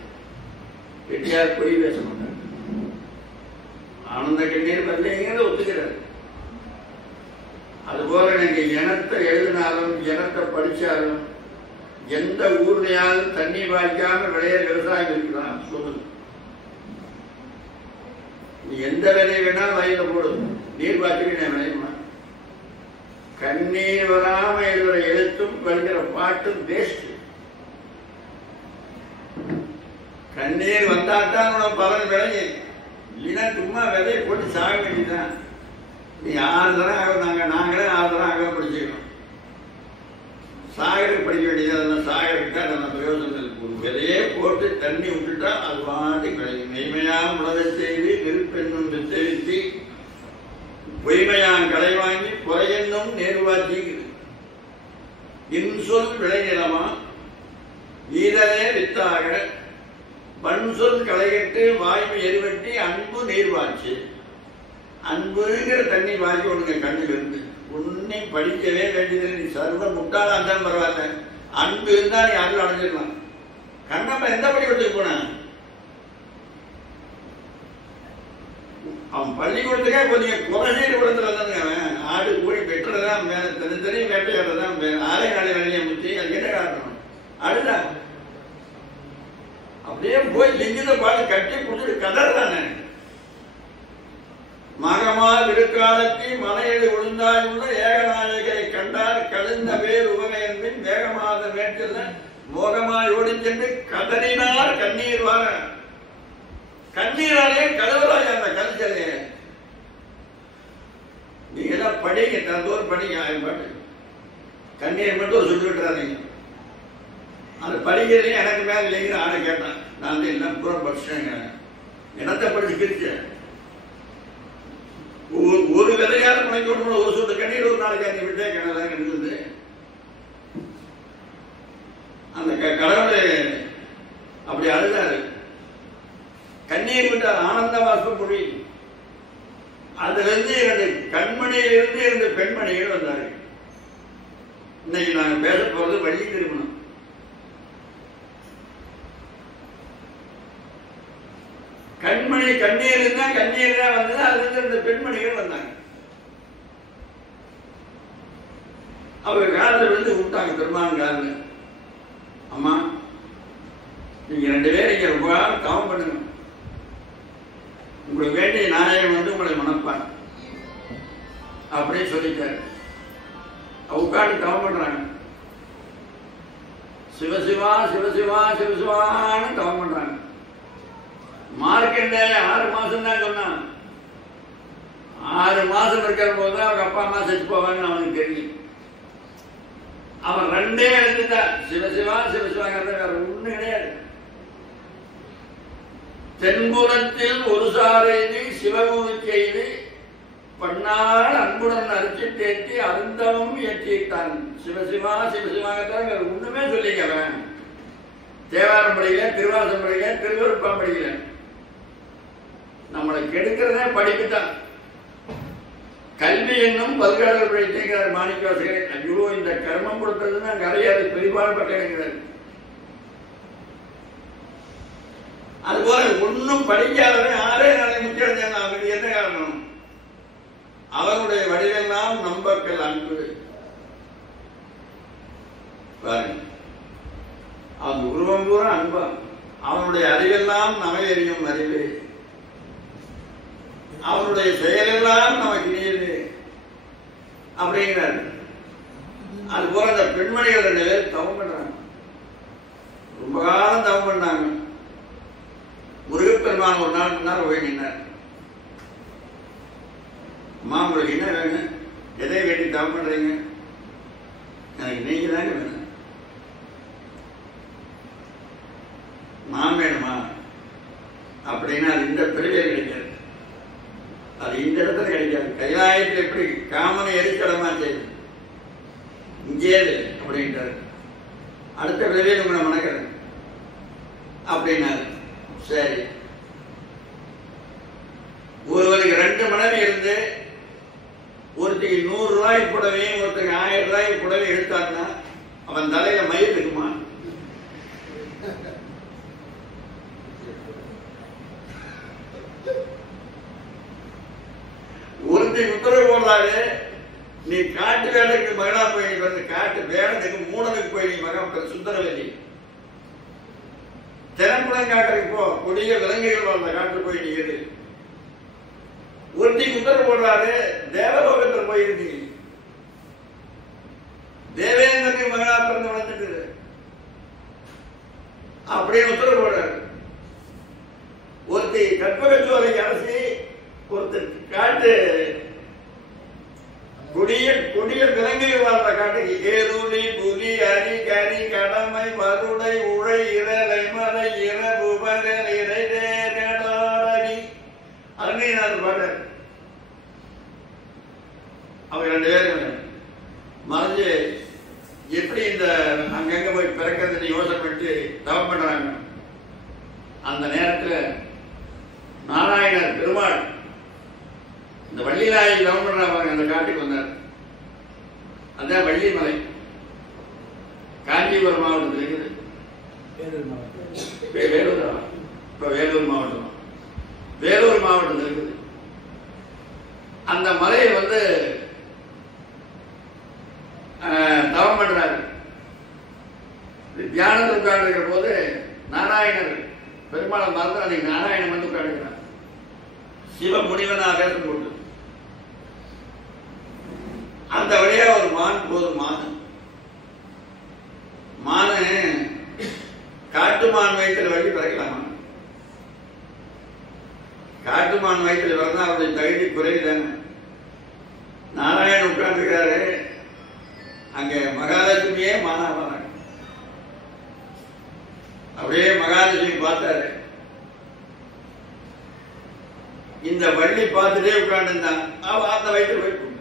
எட்டியார் பொய் பேச மாட்டாங்க. ஆனந்த கண்ணீர் வரலைங்கிறத ஒத்துக்கிறாரு. அதுபோல நீங்க இனத்தை எழுதினாலும் இனத்தை படிச்சாலும் எந்த ஊர்லையாலும் தண்ணி பாய்க்காம விளைய விவசாயம் இருக்கலாம் சொல்லுங்க. நீ எந்த விலையை வேணாலும் வயல போடும், நீர் பாய்ச்சி நான் விளையுமா? கண்ணீர் வராம எழுதுற எழுத்தும் படிக்கிற பாட்டும் வேஸ்ட். கண்ணீர் வந்தாத்தான் உனக்கு பலன் விளையும். இல்லைன்னா சும்மா விதையை போட்டு சாக வேண்டியதுதான். நீ 6 தரம் நாங்களே 6 தரம் ஆக படிச்சுக்கணும். சாகருக்கு படிக்க வேண்டியது. அதெல்லாம் சாகருக்கு தான் நம்ம பிரயோஜனம் இருக்கு. ஒரு விதையே போட்டு தண்ணி விட்டுட்டா அது வாட்டி கிடைக்கும். மெய்மையா உணவை செய்து நெருப்பெண்ணும் வித்தரித்து பொய்மையான் களை வாங்கி குறையென்னும் நேர்வாச்சிக்குது. இன்சொல் விளைநிலமா ஈதலே வித்தாக பன்சொல் களைகட்டு வாய்மை எரிவட்டி அன்பு நீர்வாச்சு. அன்புங்கிற தண்ணி வாங்கி ஒண்ணுங்க கண்ணில் இருந்து உன்னை படிக்கவே வேண்டியது. நீ சர்வ முட்டாளா இருந்தாலும் பரவாயில்ல, அன்பு இருந்தா நீ அருள் அடைஞ்சிடலாம். கண்ணப்ப எந்த பள்ளிக்கூடத்துக்கு போன? அவன் பள்ளிக்கூடத்துக்கே கொஞ்சம் குறைசீடு குளத்துல வந்தாங்க. அவன் ஆடு கூடி வெட்டுறதான் தனி வேட்டையாடுறதான் ஆலை நாளை வேலையை முற்றி. அது என்ன காரணம்? அடுதா அப்படியே போய் எங்கிட்ட பாடு கட்டி கொடுத்துட்டு கதறானே. மகமா விடுக்காலத்தி மலையடி விழுந்தாயுள்ள ஏகநாயகரை கண்டார் கழுந்த வேர் உவகை என்பின் வேகமாத மேட்டில் மோகமாய் ஓடி சென்று கதறினார் கண்ணீர் வார. கண்ணீராலே கதவுறாய் அந்த கல்ச்சலே. நீங்க எல்லாம் படிங்க, தந்தோர் படிங்க. பாட்டு கண்ணீர் மட்டும் சொல்லி விட்டுறாதீங்க. அது படிக்கிறதையும் எனக்கு மேல இல்லைங்கிற ஆளை கேட்டான். நான் எல்லாம் புறம் படிச்சேங்க. என்னத்தை படிச்சு கிரிச்சேன். ஒரு விதையாத முளைக்க விடணும். ஒரு சொட்டு கண்ணீர் ஒரு நாளைக்கு அந்த விட்டே கிணதான் இருந்தது. அந்த கடவுளை அப்படி அழுதாரு. கண்ணீர் விட்டார். ஆனந்த வாசம் மொழி. அதுல இருந்து 2 கண்மணியிலிருந்து 2 பெண்மணிகள் வந்தாரு. இன்னைக்கு நாங்க பேச போறது வள்ளி திருமணம். கண்மணி கண்ணீர் இருந்தா கண்ணீர் தான் வந்தது. அதுல இருந்து 2 பெண்மணிகள் வந்தாங்க. அவர் காலத்துல வந்து விட்டாங்க. பெருமான் காலில், அம்மா நீங்க 2 பேரும் இங்க ரொம்ப தவம் பண்ணுங்க. உங்களுக்கு வேண்டிய நாயகம் வந்து உங்களை மணப்பார் அப்படின்னு சொல்லிட்டாரு. உட்காந்து தவம் பண்றாங்க. சிவசிவா சிவசிவா சிவசிவான்னு தவம் பண்றாங்க. மார்க்கண்டேய 6 மாசம் தான் சொன்னான். 6 மாசம் இருக்கிற போது அவங்க அப்பா அம்மா செத்து போவாங்கன்னு அவனுக்கு தெரியும். அவன் ரெண்டே எழுத்துட்டான், சிவசிவா சிவசிவாங்கிறத வேற ஒண்ணு கிடையாது. தென்புறத்தில் ஒரு சாரைதி சிவகுரு செய்து பண்ணால் அன்புடன் அரிசி தேற்றி அருந்தமும் ஏற்றிட்டான். சிவசிவா சிவசிவாங்கிறத வேற ஒண்ணுமே சொல்லிக்கிறேன். தேவாரம் படிக்கல, திருவாசம் படிக்கல, திருவருப்பம் படிக்கல. நம்மளை கெடுக்கிறதே படிப்புதான். கல்வி என்னும் பல்கலைக்கழக படிக்கிறார் மாணிக்கவாசகர். ஐயோ, இந்த கர்மம் கொடுத்ததுன்னா நிறைய பெரும்பாலும் கிடைக்கிறார். அதுபோல ஒன்னும் படிக்காதவன் 6 நாளை முக்கியம். அவருக்கு என்ன காரணம்? அவனுடைய வடிவெல்லாம் நம்பக்கள் அன்பு பாருங்க. அவன் உருவம் பூரா அன்பா, அவனுடைய அறிவெல்லாம் நமை எறியும் அறிவு, அவனுடைய செயலெல்லாம் நமக்கு நீது அப்படிங்கிறார். அது போல அந்த பெண்மணிகள் 2 பேர் தவம் பண்றாங்க. ரொம்ப காலம் தவம் பண்ணாங்க. முருகப்பெருமான் ஒரு நாள் முன்னாள் போய் நின்னார். அம்மா, உங்களுக்கு என்ன வேணும்? எதை வேண்டி தவம் பண்றீங்க? எனக்கு நீங்க தாங்க வேணும். நான் வேணுமா அப்படின்னா அது இந்த பிரிவில் கிடைக்காது, அது இந்த இடத்துல கிடைக்காது. கைலாயத்தில் எப்படி காமனை எரிச்சடமா செய்யுது, இங்கே அப்படின்றாரு. அடுத்த பிரிவில் உங்களை மணக்கிறேன் அப்படின்னாரு. சரி, ஒருவருக்கு 2 மனைவி இருந்து ஒருத்தருக்கு 100 ரூபாய் புடவையும் ஒருத்தருக்கு 1000 ரூபாய் புடவை எடுத்தாருன்னா அவன் தலையில மயில் இருக்குமா? ஒருத்தருக்கு உத்தரவு போடுறாரு, நீ காட்டு வேலைக்கு மகனா போய் நீ வந்து காட்டு வேடத்துக்கு மூடனுக்கு போய் நீ மகன் சுந்தரவல்லி திறம்புடன் காட்டுக்கு போ, கொடிய விலங்குகள் வாழ்ந்த காட்டு போய் நீ எது. ஒருத்திக்கு உத்தரவு போடுறாரு, தேவலோகத்தில் போயிருக்கு, தேவேந்திரனுக்கு மகனா பிறந்து வளர்ந்துட்டு அப்படின்னு உத்தரவு போடுறாரு. ஒருத்தி கற்பகச்சோலைக்கு அரசி, ஒருத்தர் காட்டு கொடிய விலங்குகள் வாழ்ந்த காட்டுக்கு ஏருளி புலி அரி கரி கடமை மருடை உழை இரலை மலை இரவு பகல் இறைதேரடி அருணையினார் பாடல். அவங்க 2 பேரும் மறைஞ்சு எப்படி இந்த அங்கங்க போய் பிறக்கிறது யோசனை பண்ணிட்டு தவம் பண்றாங்க. அந்த நேரத்தில் நாராயணர் பெருமாள் இந்த வள்ளிநாயகி தவம் பண்றாங்க. அந்த காட்டுக்கு வந்தார். அதான் வள்ளிமலை, காஞ்சிபுரம் மாவட்டத்தில் இருக்குது. வேலூர் மாவட்டம், வேலூர் மாவட்டத்தில் இருக்குது. அந்த மலையை வந்து தவம் பண்றாரு. தியானத்தில் உட்கார்ந்து இருக்கிற போது நாராயணர் பெருமாளை மறந்து அன்னைக்கு நாராயணன் வந்து உட்காந்துக்கிறார். சிவ முனிவனாக போட்டு அந்த வழியா ஒரு மான் போது. மானு காட்டுமான் வயிற்றில் வழி பிறக்கலாமா? காட்டுமான் வயிற்றில் வரதான் அவருடைய தகுதி குறைவுதானே. நாராயணன் உட்கார்ந்துருக்காரு. அங்க மகாலட்சுமியே மானா வராங்க. அப்படியே மகாலட்சுமி பார்த்தாரு. இந்த வள்ளி பார்த்துட்டே உட்கார்ந்துருந்தான். அந்த வயிற்று போயிட்டு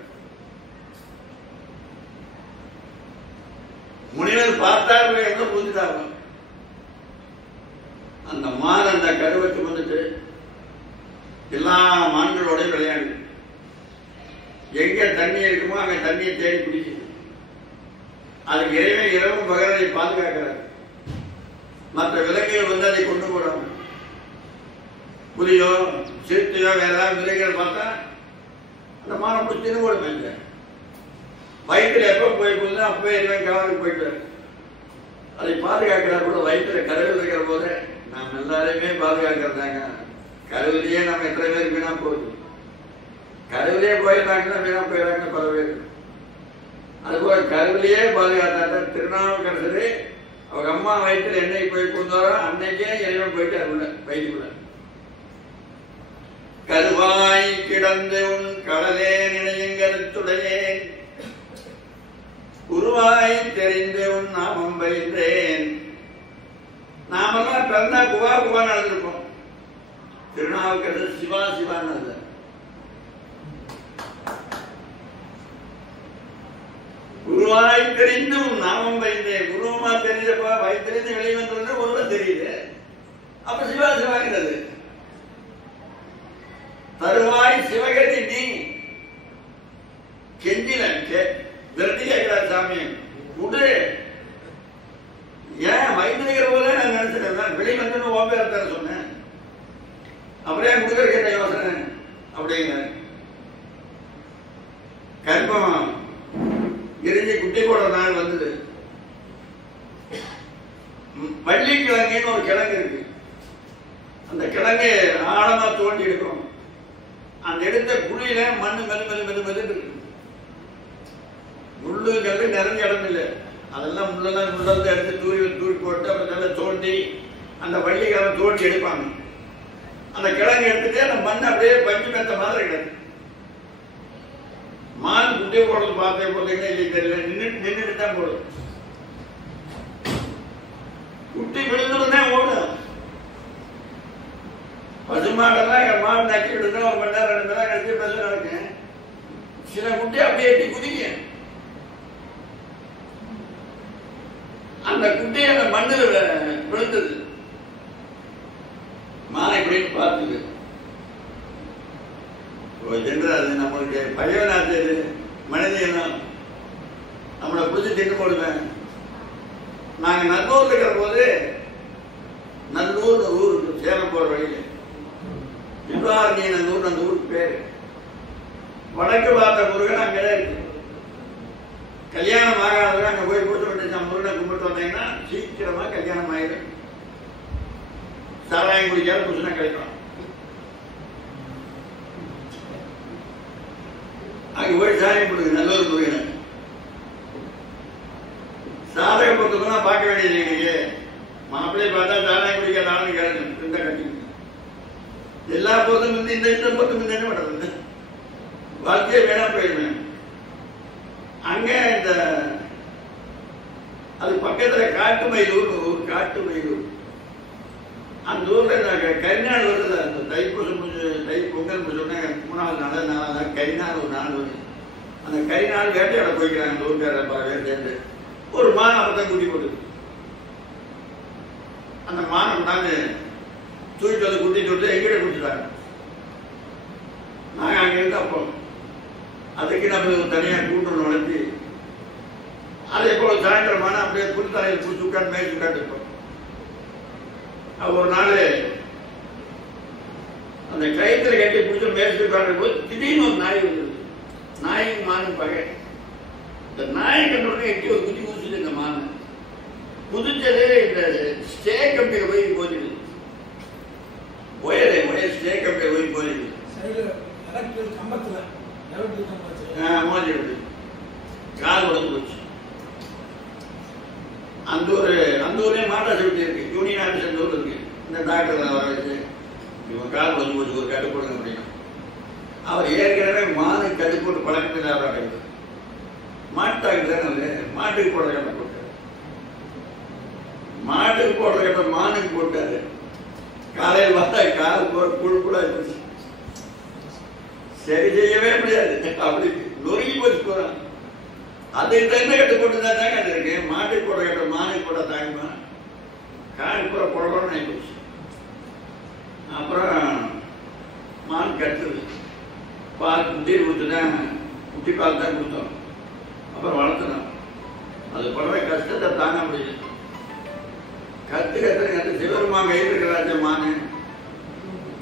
முனிவர் பார்த்தாரு, எங்க புரிஞ்சுட்டாங்க. அந்த மான் அந்த கருவத்து வந்துட்டு எல்லா மான்களோடையும் விளையாடு. எங்க தண்ணி இருக்குமோ அங்க தண்ணியை தேடி குடிக்குது. அதுக்கு இறைவன் இரவும் பகலை பாதுகாக்கிறார். மற்ற விலங்குகள் வந்து அதை கொண்டு போறாங்க. புலியோ சிறுத்தையோ வேற ஏதாவது விலங்குகள் பார்த்தா அந்த மானை பிடிச்சி கூட போயிருக்க. வயிற்றுல எப்ப போய் போகுது அப்பவே இறைவன் காவலுக்கு போயிட்டார். அதை பாதுகாக்கிறார். கூட வயிற்றுல கருவில் இருக்கிற போது நாம் எல்லாரையுமே பாதுகாக்கிறதாங்க. கருவிலேயே நம்ம எத்தனை பேர் வீணா போகுது. கருவிலேயே போயிடுறாங்கன்னா வீணா போயிடுறாங்க பல பேர். அதுபோல கருவிலேயே பாதுகாத்தா திருநாவுக்கரசரு அவங்க அம்மா வயிற்றுல என்னைக்கு போய் கொண்டாரோ அன்னைக்கே இறைவன் போயிட்டார் உள்ள வயிற்றுக்குள்ள. கருவாய் கிடந்து உன் கடலே நினையும் கருத்துடையே குருவாய் தெரிந்து உன் நாமம் வைத்தேன். நாமெல்லாம் பிறந்தா குவா குவா நடந்திருக்கோம். திருநாவுக்கரசர் சிவா சிவான்னு குருவாய் தெரிந்து உன் நாமம் வைத்தேன். குருவமா தெரிஞ்சப்பா வைத்திருந்து வெளிவந்து ஒருவர் தெரியுது. அப்ப சிவா சிவாங்கிறது. தருவாய் சிவகதி நீ கெஞ்சில விரட்டி கேட்கிறார் சாமி உடு. ஏன் வைத்திருக்கிற போதே நான் நினைச்சிருக்கேன் வெளிவந்து ஓம்பேர் தர சொன்னேன். அப்படியே முருகர் கேட்ட யோசனை அப்படிங்க. கர்ப்பம் எரிஞ்சு குட்டி போடுற நாள் வந்தது. வள்ளி கிழங்குன்னு ஒரு கிழங்கு இருக்கு. அந்த கிழங்கு ஆழமா தோண்டி எடுக்கும். அந்த எடுத்த குழியில மண்ணு மெது மெது மெது மெது இருக்கு. முள்ளு கல்லு நிறைஞ்ச இடம் இல்லை. அதெல்லாம் முள்ளெல்லாம் முள்ளத்தை எடுத்து தூரி போட்டு அப்புறம் நல்லா தோண்டி அந்த வள்ளிக்காரன் தோண்டி எடுப்பாங்க. அந்த கிழங்கு எடுத்துட்டு அந்த மண் அப்படியே பஞ்சு மெத்த மாதிரி கிடக்கு. மான் குட்டி போடுறது பார்த்தே போட்டீங்கன்னா இல்லை தெரியல. நின்றுட்டு தான் போடும். குட்டி விழுந்துருந்தே ஓடும். பசுமாட்டெல்லாம் என் மாடு நக்கி விடுனா 1 மணி நேரம் 2 மணி நேரம் கழிச்சு பசு நடக்கும். சில குட்டி அப்படியே எட்டி குதிங்க. அந்த குட்டி அந்த மண்ணில் விழுந்தது. மானை இப்படின்னு பார்த்துது. சென்றாது நம்மளுக்கு பையனாச்சு மனிதன் நம்மளை பிடிச்சி தின்னு போடுவேன். நாங்க நல்லூர்ல இருக்கிற போது நல்லூர் ஊர் சேலம் போற வழியில நிர்வாகி நல்லூர் அந்த ஊருக்கு பேரு. வடக்கு பார்த்த முருகன் அங்கதான் இருக்கு. கல்யாணம் ஆகாதவங்க அங்க போய் கொடுத்து விட்டு முருகனை கும்பிட்டு வந்தீங்கன்னா சீக்கிரமா கல்யாணம் ஆயிடும். சாராயம் குடிக்காத புதுசுனா கிடைக்கும். அங்க போய் சாராயம் கொடுங்க நல்லூர் முருகனை. சாராயம் கொடுத்தோம்னா பார்க்க வேண்டியது இன்னைக்கு மாப்பிள்ளையை பார்த்தா சாராயம் குடிக்காத ஆளுங்க கிடைக்கும். இந்த கட்டி எல்லா போதும் இந்த போதும் என்ன பண்றது? வாழ்க்கையை வேணா போயிருவேன். அங்க இந்த அது பக்கத்துல காட்டு மயிலூர் ஒரு காட்டு மயிலூர். அந்த ஊர்ல கரிநாள் வருது. அந்த தைப்பூசம் தை பொங்கல் சொன்ன 3வது நாள் 4வது நாள் கரிநாள் ஒரு நாள் வருது. அந்த கரிநாள் வேட்டையாட போய்க்கிறாங்க. அந்த ஊருக்கார பல பேர் சேர்ந்து ஒரு மான் அப்பதான் குட்டி போட்டுது. அந்த மானை கொண்டாந்து தூக்கிட்டு வந்து குட்டி விட்டு எங்கிட்ட குடிச்சுட்டாங்க. நாங்க அங்க இருந்து அப்போ அதுக்கு நம்ம தனியா கூட்டணும் வளர்த்தி அதே போல சாயந்தரமான அப்படியே புல்தரையில் பிடிச்சி உட்காந்து மேய்ச்சி உட்காந்துருப்போம். ஒரு நாள் அந்த கயிற்றுல கட்டி பிடிச்சி மேய்ச்சி உட்காந்து போது திடீர்னு ஒரு நாய் வந்தது. நாய்க்கு மானும் பகை. இந்த நாயை கண்டோடனே எட்டி ஒரு குதி குதிச்சுது. இந்த மானை குதிச்சது இந்த ஸ்டே கம்பியில போய் போதிடுது. ஒயர் ஸ்டே கம்பியில போய் போதிடுது. மோதிடுது. கால் உடஞ்சு போச்சு. அந்த ஊர்லயே மாட்டா செலுத்தி இருக்கு. யூனியன் ஆஃபீஸ் அந்த ஊர் இருக்கு. இந்த டாக்டர் வர வச்சு இவன் கால் உடஞ்சு போச்சு ஒரு கட்டு போடுங்க அப்படின்னா அவர் ஏற்கனவே மானு கட்டு போட்டு பழக்கத்தில் மாட்டாக்கு தானே மாட்டுக்கு போடுற கட்டை போட்டாரு. மாட்டுக்கு போடுற கட்டை மானுக்கு போட்டாரு. காலையில் பார்த்தா கால் புழுப்புடா போச்சு. சரி செய்யவே முடியாது. அப்படி நொறுங்கி போச்சு போறான். அது தண்ணி கட்டு போட்டுதான் தாங்க அது இருக்கு. மாட்டுக்கு போடுற கட்ட மானுக்கு போட தாங்குமா? கால் பூரா போடணும்னு ஆயிப்போச்சு. அப்புறம் மான் கட்டுது. பால் குட்டி கொடுத்துதான் குட்டி பால் தான் கொடுத்தோம். அப்புறம் வளர்த்துனோம். அது படுற கஷ்டத்தை தாங்க முடியல. கத்து சிவருமாங்க இருக்கிறாச்ச மானு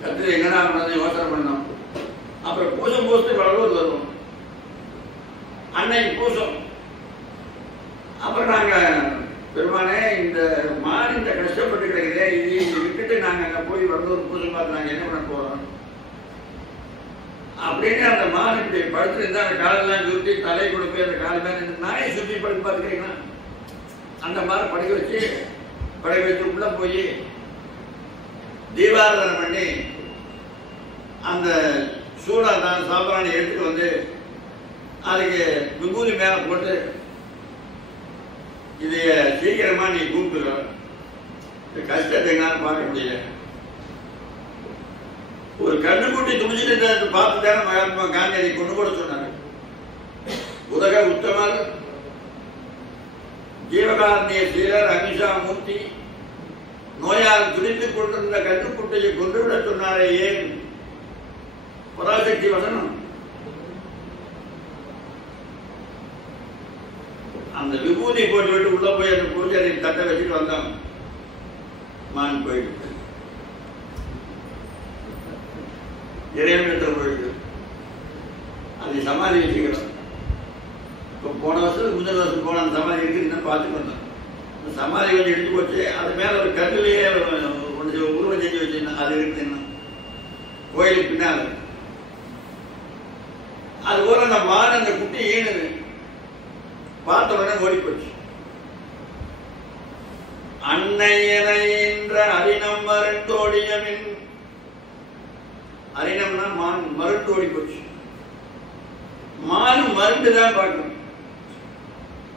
கத்து எங்கன்னா யோசனை பண்ணோம். அப்புறம் பூசம் போஸ்ட்டு வளர்ந்து வருவோம். அன்னைக்கு பூசம். அப்புறம் நாங்க பெருமானே இந்த மான் இந்த கஷ்டப்பட்டு கிடைக்கிறே இது விட்டுட்டு நாங்க அங்க போய் வளர்ந்து பூசம் பார்த்து நாங்க என்ன பண்ண போறோம் அப்படின்னு அந்த மான் இப்படி படுத்து இருந்தா அந்த காலெல்லாம் சுற்றி தலை கொடுப்பே அந்த கால மேல நாயை சுற்றி படுத்து பார்த்துக்கிறீங்கன்னா அந்த மாதிரி படை வச்சு உள்ள போய் தீபாராதனை பண்ணி அந்த சூடாதான் சாம்பிராணி எடுத்துட்டு வந்து அதுக்கு விபூதி மேல போட்டு இதைய சீக்கிரமா நீ கூப்பிடுற, கஷ்டத்தை எங்களால் பார்க்க முடியல. ஒரு கண்ணுக்குட்டி துணிச்சிட்டு பார்த்து தானே மகாத்மா காந்தியை கொண்டு கூட சொன்னாங்க. உலக உத்தமர் ஜீவகாரணிய சீரர் அகிம்சா மூர்த்தி நோயால் துடித்துக் கொண்டிருந்த கண்ணுக்குட்டையை கொண்டுவிட சொன்னாரே, ஏன்? பராசக்தி வசனம். அந்த விபூதி போட்டுவிட்டு உள்ள போய் அந்த பூஜை தட்டை வச்சுட்டு வந்தான். மான் போயிட்டு இறைவன் போயிட்டு அதை சமாதி வச்சுக்கிறோம். இப்போ போன வருஷத்துக்கு முந்தின வருஷம் போன அந்த சமாதி இருக்குன்னு பார்த்துட்டு வந்தோம். அந்த சமாதி கொஞ்சம் எடுத்து போச்சு. அது மேல ஒரு கல்லையே கொஞ்சம் உருவம் செஞ்சு வச்சிருந்தோம். அது இருக்குன்னா கோயிலுக்கு பின்னால். அது போல அந்த மான் அந்த குட்டி ஈனுது பார்த்த உடனே ஓடி போச்சு. அன்னையன்ற அரினம் மருண்டோடியமின், அரினம்னா மான், மருண்டு ஓடி போச்சு. மான் மருண்டுதான் பார்க்கணும்.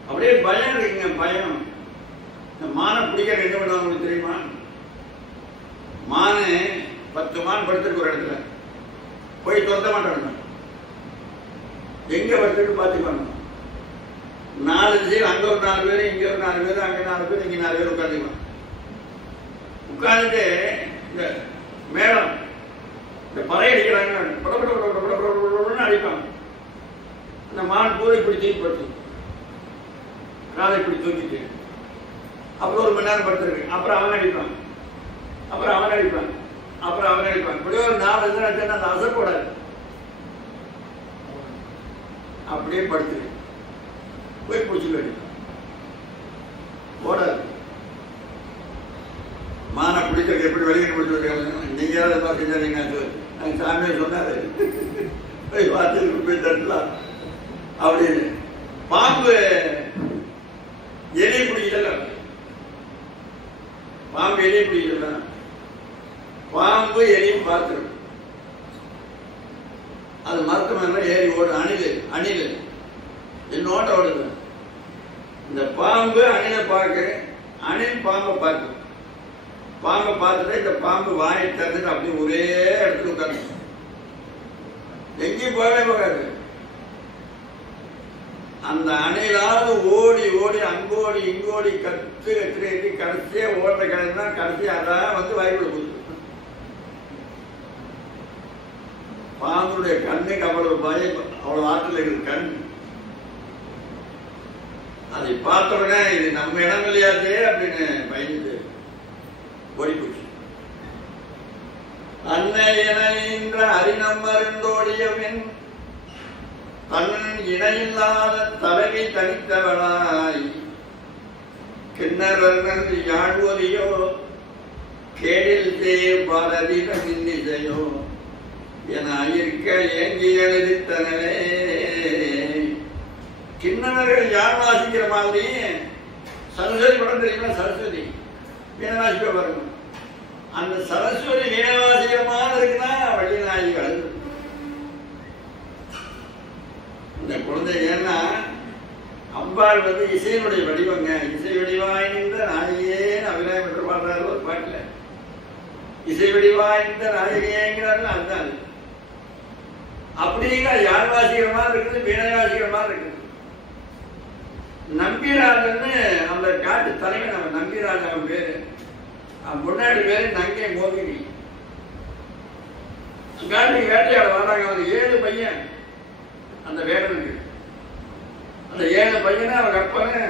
அப்படியே பயம் இருக்குங்க, பயம். இந்த மானை பிடிக்க என்ன பண்ணுவாங்க தெரியுமா? மானு 10 மான் படுத்துருக்கு ஒரு இடத்துல, போய் தொந்த மாட்டாங்க. எங்க படுத்துட்டு பார்த்துக்கணும். 4 திசையில் அங்க ஒரு 4 பேர், இங்க ஒரு 4 பேர், அங்க 4 பேர், இங்க 4 பேர் உட்காந்துக்கணும். உட்காந்துட்டு இந்த மேடம் இந்த பறை அடிக்கிறாங்க, அடிப்பாங்க. அந்த மான் பூரை இப்படி தூக்கி படுத்து, காலை இப்படி தூக்கிட்டு அப்புறம் 1 மணி நேரம் படுத்துருக்கு. அப்புறம் அவன் அடிப்பான், அப்புறம் அவன் அடிப்பான், அப்புறம் அவன் அடிப்பான். இப்படியே ஒரு 4 தினம் அடிச்சா அந்த அசைப்படாது. அப்படியே படுத்துருக்கு. போய் பிடிச்சிட்டு அடிப்பான், ஓடாது. மானை பிடிக்கிறது எப்படி வெளியிட்டு பிடிச்சி வச்சுருக்காங்க. நீங்க ஏதாவது பார்த்தீங்கன்னா நாங்கள் சாமியை சொன்னாரு, போய் பார்த்து போய் தட்டலாம் அப்படின்னு. பாம்பு எலி பிடிக்கல, பாம்பு எலி பிடிக்கல, பாம்பு எலியும் பார்த்துரும். அது மருத்துவ ஏறி ஓடு. அணில் அணில் என்னோட ஓடுது. இந்த பாம்பு அணிலை பார்க்க, அணில் பாம்பை பார்க்கு. பாம்பை பார்த்துட்டு இந்த பாம்பு வாயை திறந்துட்டு அப்படியே ஒரே இடத்துல உட்காந்து, எங்கேயும் போகவே போகாது. அந்த அணிலாவது ஓடி ஓடி அங்கோடி இங்கோடி கத்து கத்து கடைசியா ஓடுற கிடந்தா கடைசி அதான் வந்து வாய்ப்புல போகுது. பாம்புடைய கண்ணுக்கு அவ்வளவு பயம், அவ்வளவு ஆற்றல் இருக்கு கண். அதை பார்த்த உடனே இது நம்ம இடம் இல்லையாது அப்படின்னு பயந்து ஓடி போச்சு. அன்னை என்ற அரினம் மருந்தோடியவன் தன் இணையில்லாத தலைமை தனித்தவனாய் கிண்ணற் யாழ்வதியோ கேடில் தேர் பாரதி நின்னிசையோ என இருக்க ஏங்கி எழுதித்தனவே. கிண்ணர்கள் யாழ் வாசிக்கிற மாதிரி சரஸ்வதி படம் தெரியுமா? சரஸ்வதி வீணவாசிக்க பாருங்க. அந்த சரஸ்வதி வீணவாசிக்கிற மாதிரி இருக்குன்னா வள்ளிநாயகிகள். இந்த குழந்தை ஏன்னா அம்பாள் வந்து இசையினுடைய வடிவங்க. இசை வடிவாய்ந்த நாயகியேன்னு அபிநயம் என்று பாடுறாரு ஒரு பாட்டுல. இசை வடிவாய்ந்த நாயகியேங்கிறாரு. அதுதான் அப்படிங்க யாழ் வாசிக்கிற மாதிரி இருக்குது, வீணை வாசிக்கிற மாதிரி இருக்குது. நம்பிராஜன்னு அந்த காட்டு தலைவன் அவன். நம்பிராஜ் அவன் பேரு. அவன் முன்னாடி பேரு நங்கை மோகினி. காட்டுக்கு வேட்டையாட வர்றாங்க. அவன் 7 பையன் அந்த வேடனுக்கு. அந்த 7 பையனை அவன் கற்பனை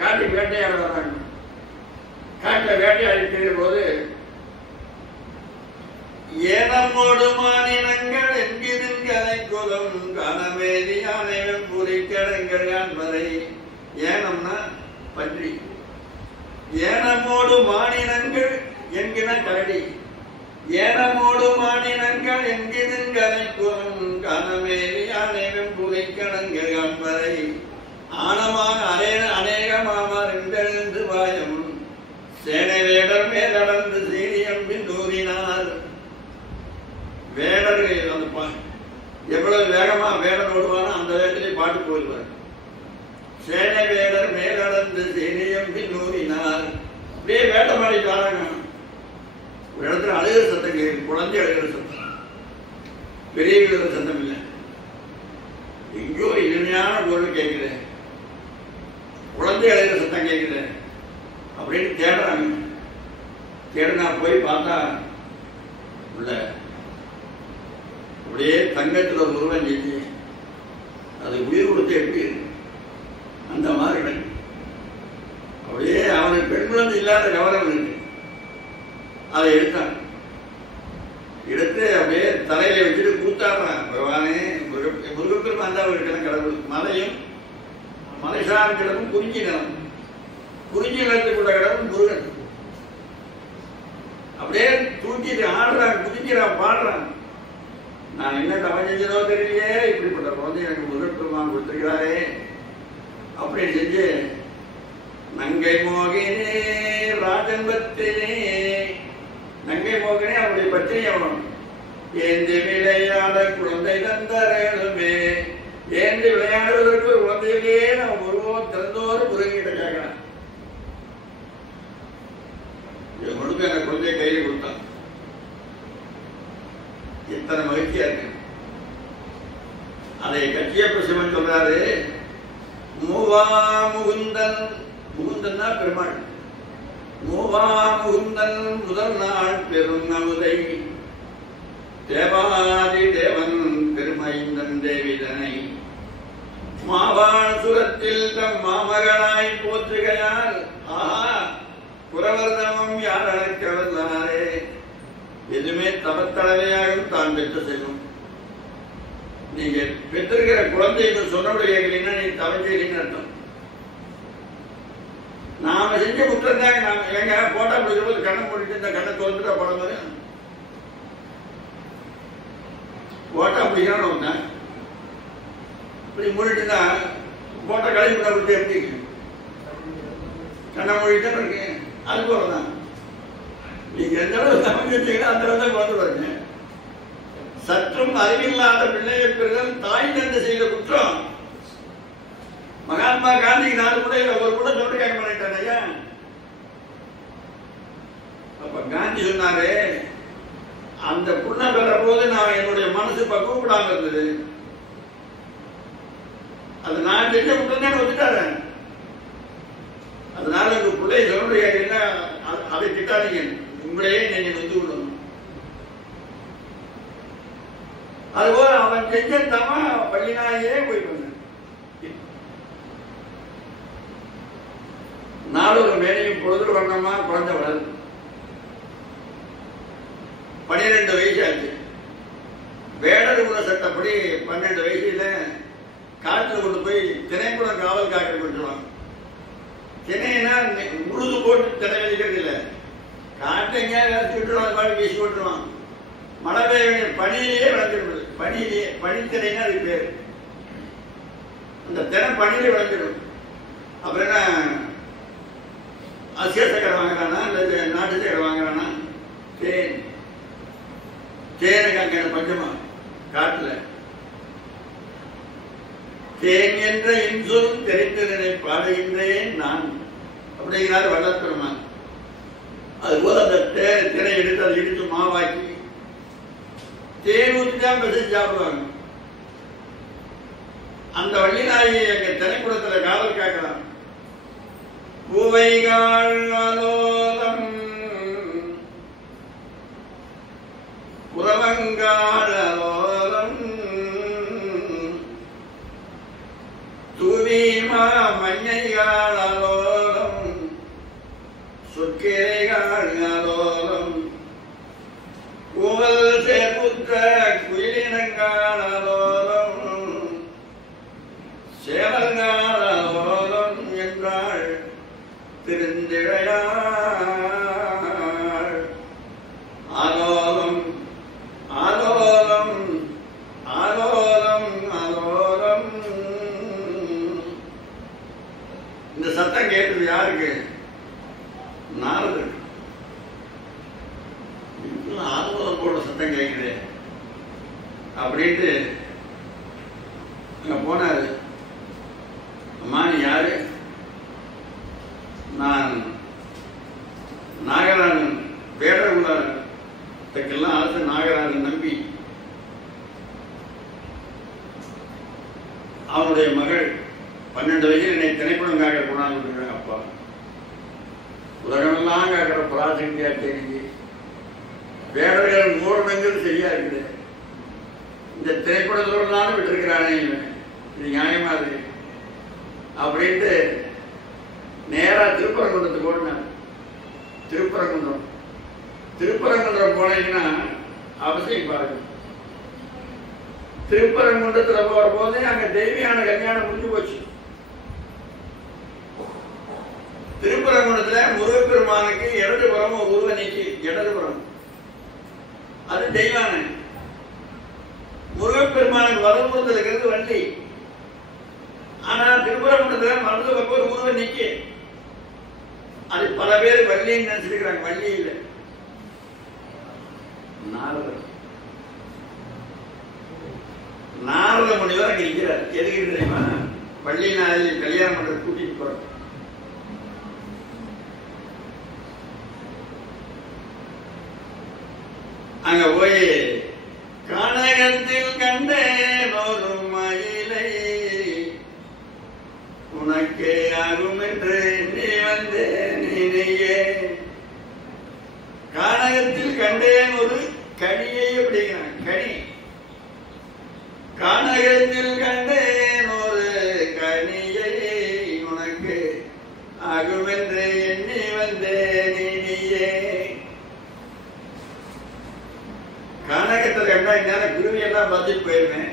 காட்டுக்கு வேட்டையாட வர்றாங்க. காட்டில் வேட்டையாடி தெரிகிற போது ஏனமோடு மாநிலங்கள் என்கிறங்களை குலம் கனமேதி யானைவன் புரிக்கடங்கள் யான்வரை. ஏனம்னா பன்றி. ஏனமோடு மாநிலங்கள் என்கிற கரடி. ஏனமோடு மாநிலங்கள் என்கிறங்களை குலம் கனமேதி யானைவன் புரிக்கடங்கள் யான்வரை. ஆனமாக அநேகமாமார் என்றெழுந்து வாயம் சேனை வேடர் மேலடர்ந்து சீரியம்பின் தூரினார். வேடர்கள் அந்த எவ்வளவு வேகமா வேடர் ஓடுவானோ அந்த வேகத்திலே பாட்டு போயிடுவார். சேனை வேடர் மேலடர்ந்து சீரிய நெஞ்சம் பின்னூறினார். அப்படியே வேட்ட மாடிட்டு வராங்க. ஒரு இடத்துல அழுகிற சத்தம் கேட்குது, குழந்தை அழுகிற சத்தம், பெரிய விழுகிற சத்தம் இல்லை. எங்கேயோ இனிமையான பொருள் கேட்குது, குழந்தை அழுகிற சத்தம் கேட்குது அப்படின்னு தேடுறாங்க. தேடுனா போய் பார்த்தா உள்ள அப்படியே தங்கத்தில் ஒரு உருவம் செஞ்சு அது உயிர் கொடுத்து எப்படி அந்த மாதிரி இடம். அப்படியே அவனுக்கு பெண் குழந்தை இல்லாத கவனம் இருக்கு. அதை எடுத்தான், எடுத்து அப்படியே தலையில வச்சுட்டு கூத்தாடுறான். பகவானே முருகப்பெருமான் தான் இருக்கிற கடவுள். மலையும் மலைசார கிடக்கும் குறிஞ்சி நிலம், குறிஞ்சி நிலத்துக்குள்ள கடவுள் முருகன். அப்படியே தூக்கிட்டு ஆடுறான், குதிக்கிறான், பாடுறான். நான் என்ன தவறு செஞ்சதோ தெரியலையே, இப்படிப்பட்ட குழந்தை எனக்கு முருகப்பெருமான் கொடுத்திருக்கிறாரே அப்படின்னு செஞ்சு நங்கை மோகினே ராஜன்பத்தினே, நங்கை மோகினே அவருடைய பத்தினி அவன். ஏந்தி விளையாட குழந்தை தந்தரேனுமே, ஏந்தி விளையாடுவதற்கு ஒரு குழந்தையிலேயே நான் ஒருவன் திறந்தோறு முருகிட்ட கேட்கிறேன். முழுக்க அந்த குழந்தைய கையில் கொடுத்தான். எத்தனை மகிழ்ச்சியா இருக்கு. அதை கட்சியப்ப சிவன் சொல்றாரு, மூவா முகுந்தன், முகுந்தன் தான் பெருமாள். மூவா முகுந்தன் முதல் நாள் பெரும் அமுதை தேவாதி தேவன் பெருமைந்தன் தேவிதனை மாவாள் சுரத்தில் தம் மாமகனாய் போற்றுகையால் ஆஹா புறவர்தமம் யார் அழைக்கவல்லாரே. எதுவுமே தவத்தளவையாகவும் தான் பெற்ற செல்லும். நீங்க பெற்றிருக்கிற குழந்தைக்கு சொன்னபடி கேட்கலீங்கன்னா நீ தவறு செய்யலீங்கன்னு அர்த்தம். நாம செஞ்ச குற்றம் தாங்க. நாம எங்க போட்டா போது கண்ணை மூடிட்டு இந்த கண்ணை தோந்துட்டா படம் வரும். போட்டா பிடிக்கணும் ஒண்ணு இப்படி மூடிட்டுனா போட்டா கழிவு விட்டு எப்படி கண்ணை மூடிட்டு இருக்கு. அது போலதான் நீங்க எந்த அளவு தமிழ் வச்சீங்கன்னா அந்த அளவு தான் கொண்டு வருங்க. சற்றும் அறிவில்லாத பிள்ளையை பெறுதல் தாய் தந்தை செய்த குற்றம். மகாத்மா காந்தி நாலு கூட ஒரு கூட சொல்லிட்டு கேட்க மாட்டேன் ஐயா. அப்ப காந்தி சொன்னாரு, அந்த புண்ணை பெற போது நான் என்னுடைய மனசு பக்குவப்படாம இருந்தது. அது நான் செஞ்ச குற்றம் வந்துட்டாரு. அதனால உங்க பிள்ளை சொல்லுடைய கேட்டீங்கன்னா அதை திட்டாதீங்க, உங்களையே நீங்க வந்து விடணும். அதுபோல அவன் செஞ்ச தம பள்ளினாயே போய் பண்ண நாளொரு மேலையும் பொழுது வண்ணமா குழந்தை வளர்ந்து 12 வயசு ஆச்சு. வேடர் உள்ள சட்டப்படி 12 வயசுல காட்டுல கொண்டு போய் திணைக்குளம் காவல் காக்க கொடுத்துருவாங்க. திணைனா உழுது போட்டு திணை வலிக்கிறது இல்லை, காட்டை எங்கேயாவது விளைச்சி விட்டுருவாங்க, மாதிரி வீசி விட்டுருவான். மழை பெய்ய பனியிலேயே விளைஞ்சிடுது. பனியிலேயே பனித்திணைன்னா அது பேர். அந்த தினை பனியிலே விளைஞ்சிடும். அப்புறம் என்ன அசிய சக்கரை வாங்குறானா இல்லை நாட்டு சக்கரை வாங்குறானா? தேன், தேனுக்கு அங்கே பஞ்சமா காட்டுல. தேன் என்ற இன்சொல் தெரிந்ததனை பாடுகின்றேன் நான் அப்படிங்கிறாரு வல்லற்பெருமான். அதுபோல அந்த தினை எடுத்து அதை இடித்து மாவாக்கி தேன் ஊற்றி தான் பெசைஞ்சு சாப்பிடுவாங்க. அந்த வள்ளிநாயகி எங்க திரைக்குளத்துல காவல் காக்கலாம். பூவைகாள் அலோலம் புறவங்காள் அலோலம் தூவிமா மஞ்சைகாள் அலோலம் சொற்கிரைகாள் அலோலம் கூவல் சேர்ப்புற்ற குயிலினங்காள் அலோலம் சேவல்காள் அலோலம் என்றாள் திருந்திழையாள். ஆலோலம் ஆலோலம் ஆலோலம் ஆலோலம். இந்த சத்தம் கேட்டது யாருக்கு? நாரதர். ஆலோலம் போட சத்தம் கேட்குது அப்படின்ட்டு அங்க போனாரு. அம்மா நீ யாரு? வாங்கி கொடுக்குறாங்க அப்பா. உலகமெல்லாம் கேட்கிற பராசக்தியா தெரிஞ்சு வேடர்கள் மூடனங்கள் சரியா இருக்குது. இந்த திரைப்படத்தோடு விட்டுருக்கிறானே இவன், இது நியாயமா இருக்கு அப்படின்ட்டு நேரா திருப்பரங்குன்றத்துக்கு ஓடினார். திருப்பரங்குன்றம் போனீங்கன்னா அவசியம் பாருங்க. திருப்பரங்குன்றத்துல போற போது அங்க தெய்வீயான கல்யாணம் முடிஞ்சு போச்சு. திருப்பரங்குன்றத்துல முருகப்பெருமானுக்கு இடது புறம் ஒரு உருவ நீக்கி, இடது புறம் அது தெய்வான. முருகப்பெருமானுக்கு வலதுபுறத்தில் இருக்கிறது வள்ளி. ஆனா திருப்பரங்குன்றத்துல மனது பக்கம் ஒரு உருவ நீக்கி, அது பல பேர் வள்ளின்னு நினைச்சிருக்கிறாங்க. வள்ளி இல்லை, நாரத முனிவர் அங்க இருக்கிறார். எதுக்கு தெரியுமா? வள்ளி நாயை கல்யாணம் பண்ற கூட்டிட்டு போற. அங்க போய் கனகத்தில் கண்டேன் ஒரு மயிலை, உனக்கே ஆகும் என்று நீ வந்து நீயே. கானகத்தில் கண்டேன் ஒரு கனியை அப்படிங்கிறான். கனி. கானகத்தில் கண்டேன் ஒரு கனியை, உனக்கு ஆகும் என்று எண்ணி வந்தே நீயே. கானகத்தில் கண்டா இந்நேரம் குருவி எல்லாம் பறிச்சுட்டு போயிருவேன்.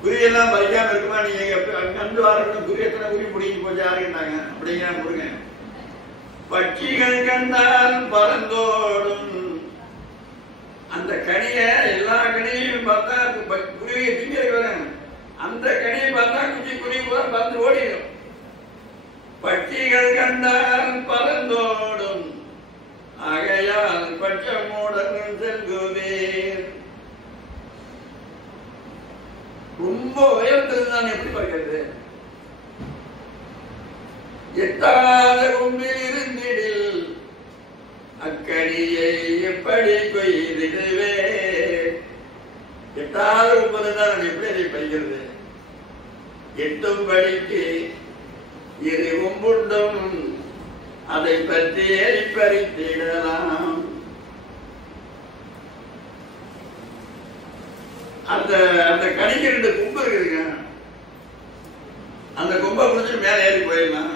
குருவியெல்லாம் பறிக்காம இருக்குமா? நீங்க கண்டு வரணும். குருவி எத்தனை குருவி பிடிக்க போச்சு யாருக்குட்டாங்க அப்படிங்கிற முருங்க. பட்சிகள் கண்டால் பறந்தோடும். அந்த கனிய எல்லா கனியையும் பார்த்தா குருவியை திங்க வரணும். அந்த கனியை பார்த்தா குச்சி குருவி கூட பறந்து ஓடிடும். பட்சிகள் கண்டால் பறந்தோடும், ஆகையால் பட்சமூடன் செல்குவேர். ரொம்ப உயர்ந்தது தான் எப்படி பார்க்கிறது? எட்டாத கொம்பில் இருந்திடில் அக்கடியை எப்படி கொய்திடுவே. எட்டாத கொம்பு தான் எப்படி அதை பறிக்கிறது? எட்டும் படிக்கு இரு கொம்புண்டும் அதை பற்றி பறித்திடலாம். அந்த அந்த கனிக்கு 2 கொம்பு இருக்குதுங்க. அந்த கொம்பை பிடிச்சிட்டு மேலே ஏறி போயிடலாம்.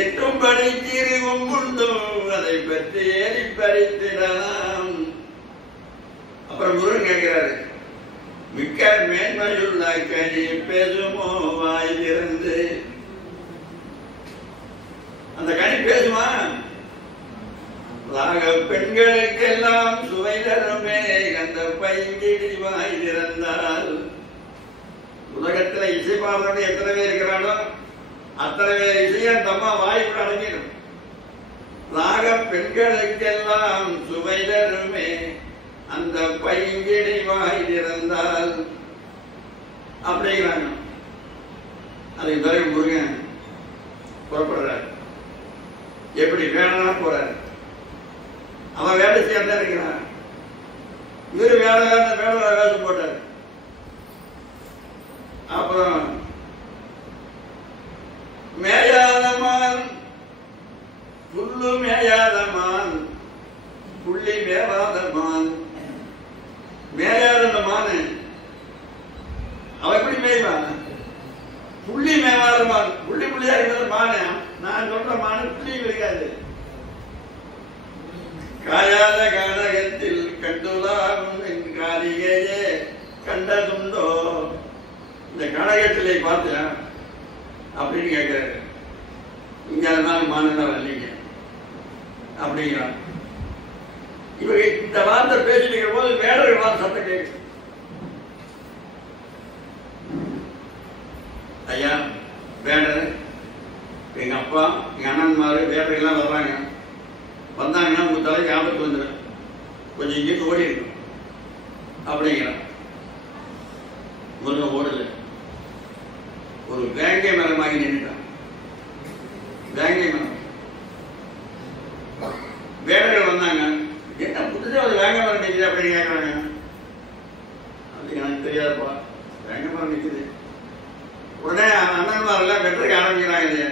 எட்டும் படிக்கு இரு கொம்புண்டும் அதை பற்றி ஏறி பறித்திடலாம். அப்புறம் முருகன் கேட்கிறாரு, மிக்க மேன்மையுள்ள கனி பேசுமோ வாய் திறந்து. அந்த கனி பேசுமா? ராக பெண்களுக்கெல்லாம் சுவை தருமே அந்த பைங்கிடி வாய் திறந்தால். உலகத்துல இசை பாடுறவங்க எத்தனை பேர் இருக்கிறானோ அத்தனை பேர் இசையா தம்மா வாய்ப்பு அடங்கிடும். ராக பெண்களுக்கெல்லாம் சுவை தருமே அந்த பைங்கிடி வாய் திறந்தால் அப்படிங்கிறாங்க. அதுக்கு பிறகு முருகன் புறப்படுறாரு. எப்படி வேணா போறாரு. அவன் வேலை செய்ய இருக்கிறான். இவரு வேலை வேஷம் போட்டார். அப்புறம் மேயாதமான் புல்லு மேயாதமான் புள்ளி மேவாதமான். மேயாத மான் அவன் எப்படி மேய்வான்? புள்ளி மேவாதமான். புள்ளி புள்ளியா இருக்கிற மானு. நான் சொல்ற மானு புள்ளி இருக்காது. காயாத கானகத்தில் கண்டுலாகும் என் காரிகையே கண்டதுண்டோ. இந்த கனகத்திலே பார்த்தேன் அப்படின்னு கேட்கிறாரு. இங்க அதனால மாநில வரலீங்க அப்படிங்கிறான். இவங்க இந்த வார்த்தை பேசிட்டு இருக்கிற போது வேடர்கள் வார்த்தை சத்தம் கேட்கு. ஐயா வேடர், எங்க அப்பா எங்க அண்ணன்மாரு வேடர்கள்லாம் வர்றாங்க. வந்தாங்கன்னா உங்க தலைக்கு ஆபத்து வந்துடும், கொஞ்சம் இங்கிட்டு ஓடி இருக்கும் அப்படிங்கிறான். முருகன் ஓடல. ஒரு வேங்கை மரமாகி நின்றுட்டான். வேங்கை மரம். வேடர்கள் வந்தாங்க. என்ன புதுசா ஒரு வேங்கை மரம் நிற்குது அப்படின்னு கேட்கறாங்க. அது எனக்கு தெரியாதுப்பா, வேங்கை மரம் நிற்குது. உடனே அண்ணன்மாரெல்லாம் எல்லாம் வெட்டுறதுக்கு ஆரம்பிக்கிறாங்க இல்லையா?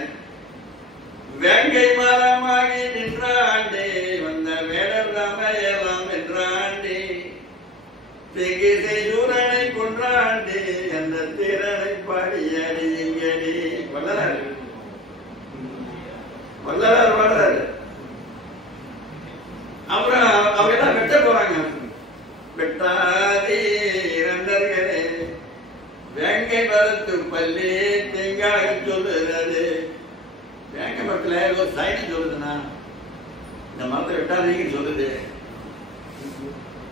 வேங்கை மரமாகி நின்றாண்டே வந்த வேடர் ராமையெல்லாம் வென்றாண்டே திகை செய்தூரனை கொன்றாண்டே அந்த திறனை பாடியடி இங்கடி வல்லராரு வல்லரார் பாடுறாரு. அப்புறம் அவங்க எல்லாம் வெட்ட போறாங்க. வெட்டாதே இரண்டர்களே வேங்கை மரத்து பள்ளி தேங்காய் சொல்லுறது. வேங்கை மரத்துல ஏதோ சைன் சொல்லுதுன்னா இந்த மரத்தை வெட்டாதீங்கன்னு சொல்லுது.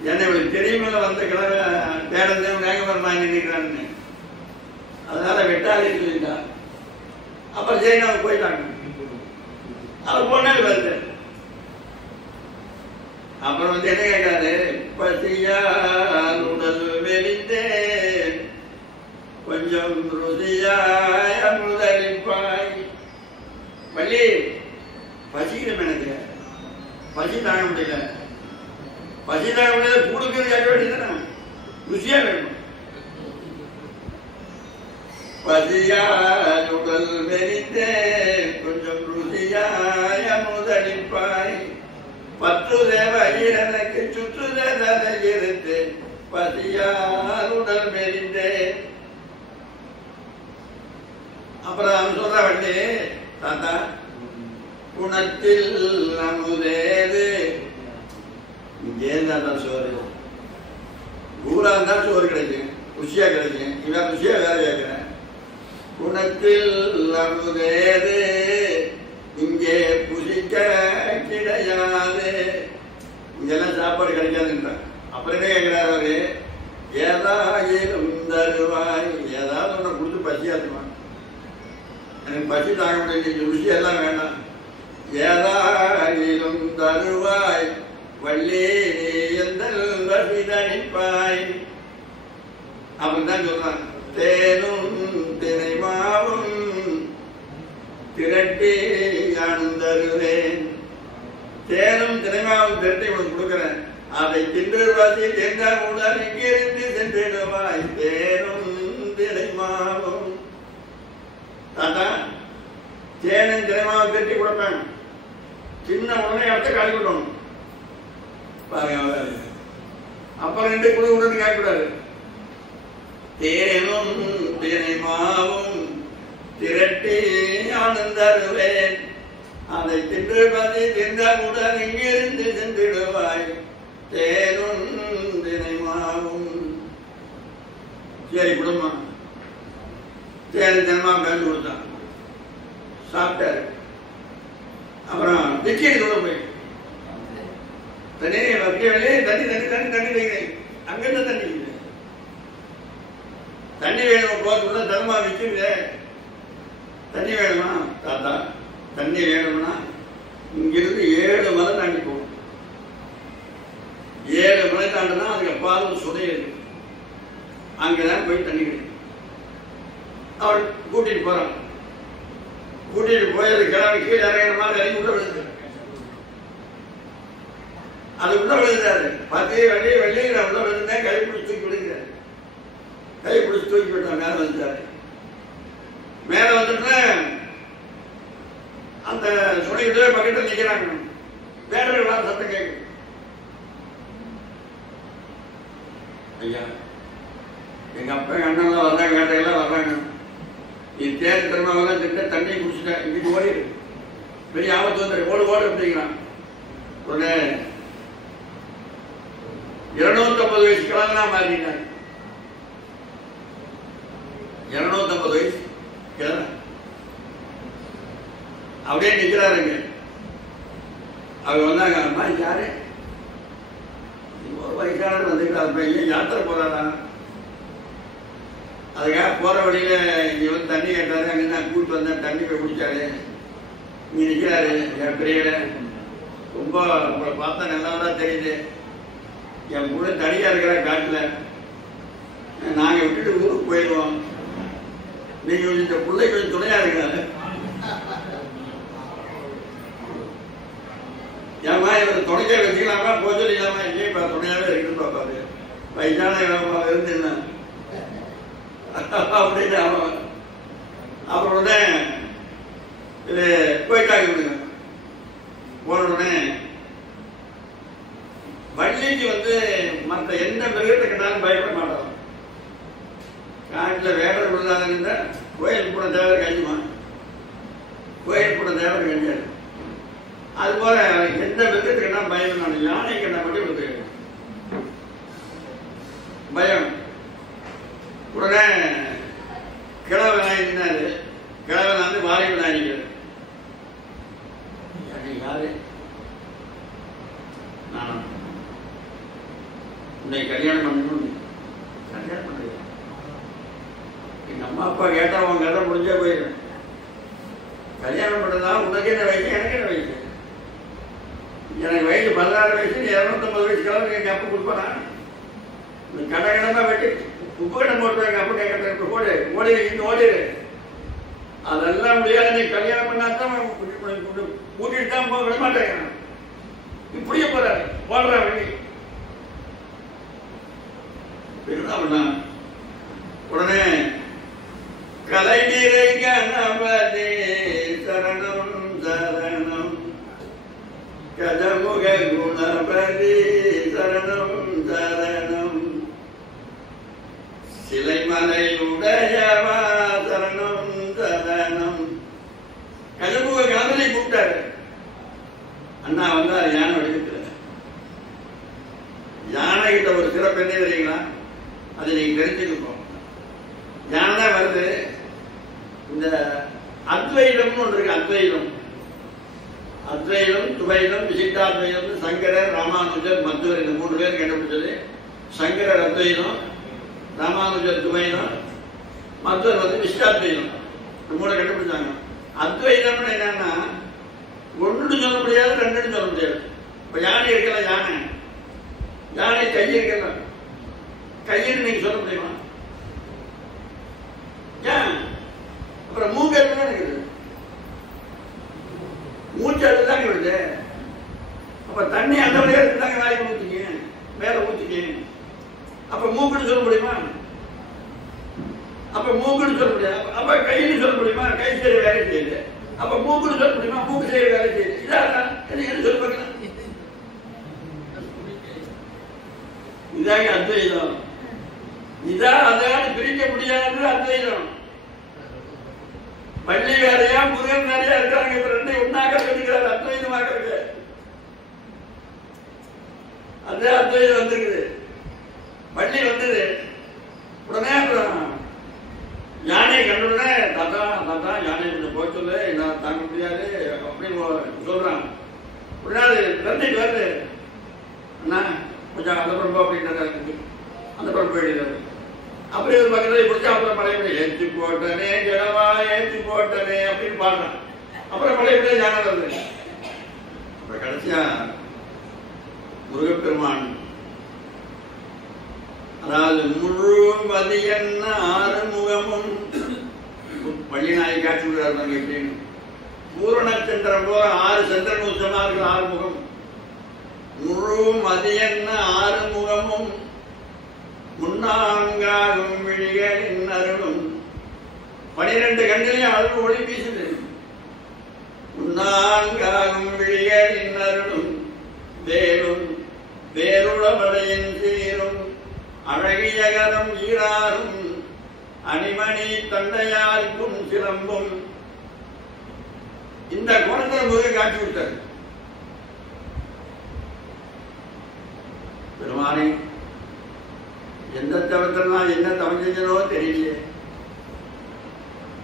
ஏன்னா இவளுக்கு தெரியுமில்ல வந்த கிழமை பேரன் வேங்க மரம் வாங்கி நிற்கிறான்னு, அதனால வெட்டாதேன்னு சொல்லிட்டா. அப்புறம் சரி அவங்க போயிட்டாங்க. அவர் போனாலும் வருது. அப்புறம் வந்து என்ன கேட்காரு, பசியால் உடல் வெளிந்தே கொஞ்சம் ருசியாய் முதலிப்பாய். பள்ளி பசிக்கணும், எனக்கு பசி தாங்க முடியல. பசி தாங்க முடியல, கூடுக்கிறது கேட்க வேண்டியதானே, ருசியா வேணும். பசியால் உடல் வெளிந்தே கொஞ்சம் ருசியாய முதலிப்பாய். பற்றுதேவ எனக்கு சுற்றுதேவ பசியால் உடல் மெலிந்தே. அப்புறம் அவன் சொல்ற வண்டி, தாத்தா குணத்தில் அமுதேது. இங்கே தாத்தா சோறு ஊரா இருந்தா சோறு கிடைக்கும், ருசியா கிடைக்கும். இவன் ருசியா வேற கேட்கிறேன். குணத்தில் அமுதேது இங்கே புசிக்க கிடையாது. இங்கெல்லாம் சாப்பாடு கிடைக்காதுன்றான். அப்புறம் என்ன கேட்கிறார் அவரு, ஏதாயிலும் தருவாய். ஏதாவது ஒண்ணு கொடுத்து பசியாத்துவான். எனக்கு பசி தாங்க முடியல, ருசி எல்லாம் வேண்டாம். ஏதாயிலும் தருவாய் வள்ளி எந்த ரசி தணிப்பாய். அப்படின்தான் சொல்றான். தேனும் தினைமாவும் திரட்டி யானும் தருவேன். தேனும் தினைமாவும் திரட்டி உனக்கு கொடுக்கிறேன். அதை தின்றுவாசி தேர்ந்தால் உடல் இங்கிருந்து சென்றிடுவாய். தேனும் தினைமாவும். தாத்தா தேனும் தினைமாவும் திரட்டி கொடுப்பேன். சின்ன உடனே அவற்றை காலி விடணும் பாருங்க. அப்புறம் 2 குழு உடனே கேட்கக்கூடாது. தேனும் தினைமாவும் திரட்டி ஆனந்தருவேன். அதை தின்று பதி தின்றவுடன் இங்கிருந்து சென்றிடுவாய். தேனும் தினைமாவும். சரி குடும்பம் தேனு தினமாவும் கலந்து கொடுத்தான், சாப்பிட்டாரு. அப்புறம் பிஸ்கெட் கொண்டு போய் தண்ணி வெளியே தண்ணி தண்ணி தண்ணி தண்ணி வைக்கிறேன். அங்கிருந்த தண்ணி தண்ணி வேணும் போதுள்ள தர்மா விற்குங்க. தண்ணி வேணுமா தாத்தா? தண்ணி வேணும்னா இங்கிருந்து 7 மலை தாண்டி போகணும். 7 மலை தாண்டினா அதுக்கு பாலும் சுடையிருக்கு. அங்கதான் போய் தண்ணி கிடைக்கும். அவள் கூட்டிட்டு போறான். கூட்டிட்டு போய் அது கிளம்பி கீழே இறங்கிற மாதிரி இறங்கி உள்ள விழுந்து, அது உள்ள விழுந்தாரு. பார்த்து வெள்ளி வெள்ளி நான் உள்ள விழுந்தேன். கை பிடிச்சி தூக்கி விழுகிறாரு. கை பிடிச்சி தூக்கி விட்டான். மேல வந்துட்டாரு. மேல வந்துட்டு அந்த சுனைக்கிட்டே பக்கத்தில் நிற்கிறாங்க. வேடர்களா சத்தம் கேட்கும். ஐயா எங்க அப்பா அண்ணெல்லாம் வர்றாங்க, வேட்டையெல்லாம் வர்றாங்க. நீ தேர் திரும்பலாம் திட்ட தண்ணியை குடிச்சுட்டேன், இங்கிட்டு ஓடிடு, பெரிய ஆபத்து வந்து ஓடு ஓடு அப்படிங்கிறான். உடனே 250 வயசு கிழங்கனா மாறிட்டாங்க. 250 வயசு கிழமை அப்படியே நிக்கிறாருங்க. அவங்க வந்தாங்க. அம்மா யாரு? ஒரு வயசானவர் வந்துக்கிட்டாரு. பையன் யாத்திரை போறாரா? அதுக்காக போற வழியில இவன் தண்ணி கேட்டாரு. அங்கதான் கூட்டு வந்தேன், தண்ணி போய் குடிச்சாரு. இங்க நிக்கிறாரு. என் பெரியல ரொம்ப உங்களை பார்த்தா நல்லவரா தெரியுது. என் கூட தனியா இருக்கிற காட்டுல நாங்க விட்டுட்டு ஊருக்கு போயிடுவோம். நீங்க இந்த பிள்ளை கொஞ்சம் துணையா இருக்கிறாரு. ஏமா இவர் துணைக்கா வச்சுக்கலாமா? போச்சு இல்லாம இல்லையே இப்ப துணையாவே இருக்குன்னு பார்ப்பாரு. வயசான இருந்தேன் அப்படின்னு அவன் அப்புறம் உடனே இது கோயிலாக்கி விடுங்க. போன உடனே வள்ளிக்கு வந்து மற்ற எந்த மிருகத்தை கண்டாலும் பயப்பட மாட்டாங்க. காட்டில் வேடர் விழுந்தாங்க, கோயில் கூட தேவை கழியுமா, கோயில் கூட தேவை கழிஞ்சாரு. அதுபோல எந்த மிருகத்தை கண்டா பயம், நான் யானை கண்டா மட்டும் விழுந்து பயம். உடனே கிழவ விநாயகனாரு, கிழவன் வந்து வாரி விநாயகர். யாரு? நானும் உன்னை கல்யாணம் பண்ணணும். கல்யாணம் பண்ண எங்க அம்மா அப்பா கேட்டா உன் கதை முடிஞ்சே போயிடும். கல்யாணம் பண்ணதா உனக்கு என்ன வயசு, எனக்கு என்ன வயசு? எனக்கு வயசு 16 வயசு, 250 வயசு கிழமை எங்க அப்பா கொடுப்பானா? கடை கடமா வெட்டி உப்பு கடை போட்டு எங்க அப்பா கேட்கறது ஓடு ஓடி இங்க ஓடிடு. அதெல்லாம் முடியாது. நீ கல்யாணம் பண்ணாதான் கூட்டிட்டு தான் போக விட மாட்டேங்க. இப்படியே போறாரு, போடுறா வழி. உடனே கலை நீரை கணபதி சரணம் சரணம், கஜமுக குணபதி சரணம் சரணம், சிலைமலை உடையவா சரணம் சரணம். கஜமுக கணபதி கூப்பிட்டாரு. அண்ணா வந்தார் யானை வடிவத்தில். யானை கிட்ட ஒரு சிறப்பு என்ன தெரியுங்களா? அதை நீங்க தெரிஞ்சுக்கணும். யானை வருது, இந்த அத்வைதம்னு ஒன்று இருக்கு. அத்வைதம், அத்வைதம், துவைதம், விசிஷ்டாத்வைதம், சங்கரர், ராமானுஜர், மத்துவர், இந்த 3 பேர் கண்டுபிடிச்சது. சங்கரர் அத்வைதம், ராமானுஜர் துவைதம், மத்துவர் வந்து விசிஷ்டாத்வைதம். 3 கண்டுபிடிச்சாங்க. அத்வைதம்னு என்னன்னா, 1 சொல்ல முடியாது, 2 சொல்ல முடியாது. இப்ப யானை இருக்கல, யானை யானை கை இருக்கல, கையின்னு நீங்க சொல்ல முடியுமா? ஏன்? அப்புறம் மூக்கு இருக்குது, மூச்சு அதுதான் விடுது. அப்ப தண்ணி அந்த வழியா இருந்தாங்க, நாளைக்கு ஊற்றிக்க, மேல ஊற்றிக்க. அப்ப மூக்குன்னு சொல்ல முடியுமா? அப்ப மூக்குன்னு சொல்ல முடியாது. அப்ப கைன்னு சொல்ல முடியுமா? கை செய்ய வேலை செய்யுது. அப்ப மூக்குன்னு சொல்ல முடியுமா? மூக்கு செய்ய வேலை செய்யுது. இதான் என்ன சொல்ல பார்க்கலாம். இதாங்க அத்வைதம். இதான் அதான் பிரிக்க முடியாது அத்வைதம். பள்ளி வேறையா முருகன் வேறையா இருக்காங்க. இப்ப 2 ஒன்னாக சொல்லிக்கிறாரு, அத்வைதமாக இருக்கு. அதே அத்வைதம் வந்துருக்குது. பள்ளி வந்தது உடனே அப்புறம் யானை கண்டுடனே தாத்தா தாத்தா யானை கொஞ்சம் போய் சொல்லு, நான் தாங்க முடியாது அப்படின்னு சொல்றாங்க. உடனே அது தந்துட்டு வருது. அண்ணா கொஞ்சம் அந்த பரம்பு அப்படின்றது, அந்த பரம்பு போயிடுறாரு. அப்படி ஒரு பக்கத்துல பிடிச்சா அப்புறம் மலையை ஏற்றி போட்டனே ஜனவா ஏற்றி போட்டனே அப்படின்னு பாடுறான். அப்புறம் மலையை யானை வருது. அப்புறம் கடைசியா முருகப்பெருமான், அதாவது முழு மதியன்ன 6 முகமும் பள்ளிநாயை காட்சி விடுறாரு. எப்படின்னு பூரண சந்திரன் போல 6 சந்திரன் உச்சமா இருக்கிற 6 முகம். முழு மதியன்ன 6 முகமும் முன்னாங்காகும் விழிகளின் அருளும். 12 கண்ணிலையும் அருள் ஒளி வீசுது. முன்னாங்காகும் விழிகளின் அருளும் வேலும் வேருளமடையின் சீரும் அழகிய கரம் ஈராறும் அணிமணி தண்டையாருக்கும் சிலம்பும். இந்த கோணத்தில் முருகன் காட்சி விட்டார். பெருமானே, எந்த தவத்தினா என்ன தவம் செஞ்சனோ தெரியலையே.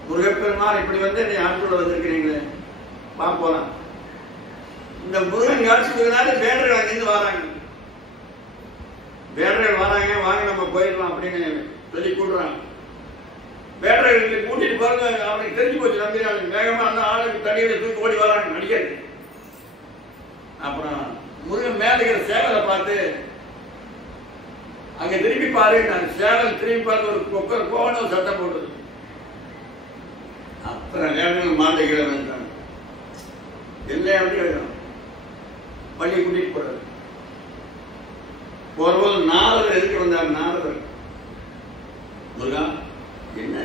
முருகப்பெருமான் இப்படி வந்து என்னை ஆட்கொள்ள வந்திருக்கிறீங்களே, போலாம். இந்த முருகன் காட்சினால வேடர்கள் அங்கிருந்து வராங்க. வேடர்கள் வராங்க, வாங்க நம்ம போயிடலாம் அப்படின்னு சொல்லி கூடுறாங்க. வேடர்களுக்கு கூட்டிட்டு பாருங்க, அவனுக்கு தெரிஞ்சு போச்சு. நம்பினாலும் வேகமா அந்த ஆளுக்கு தண்ணியில தூக்கி ஓடி வராங்க நடிக்கிறது. அப்புறம் முருகன் மேல இருக்கிற சேவலை பார்த்து அங்க திரும்பி பாரு, நான் சேவல் திரும்பி பார்த்து ஒரு கொக்கர் கோவன ஒரு சத்தம் போடுது. அப்புறம் வேடங்கள் மாட்டுகளை வந்தாங்க. எல்லாம் எப்படி வேணும் பள்ளி கூட்டிட்டு போறாரு. போறபோது நாரதர் எதுக்கு வந்தார்? நாரதர், முருகா என்ன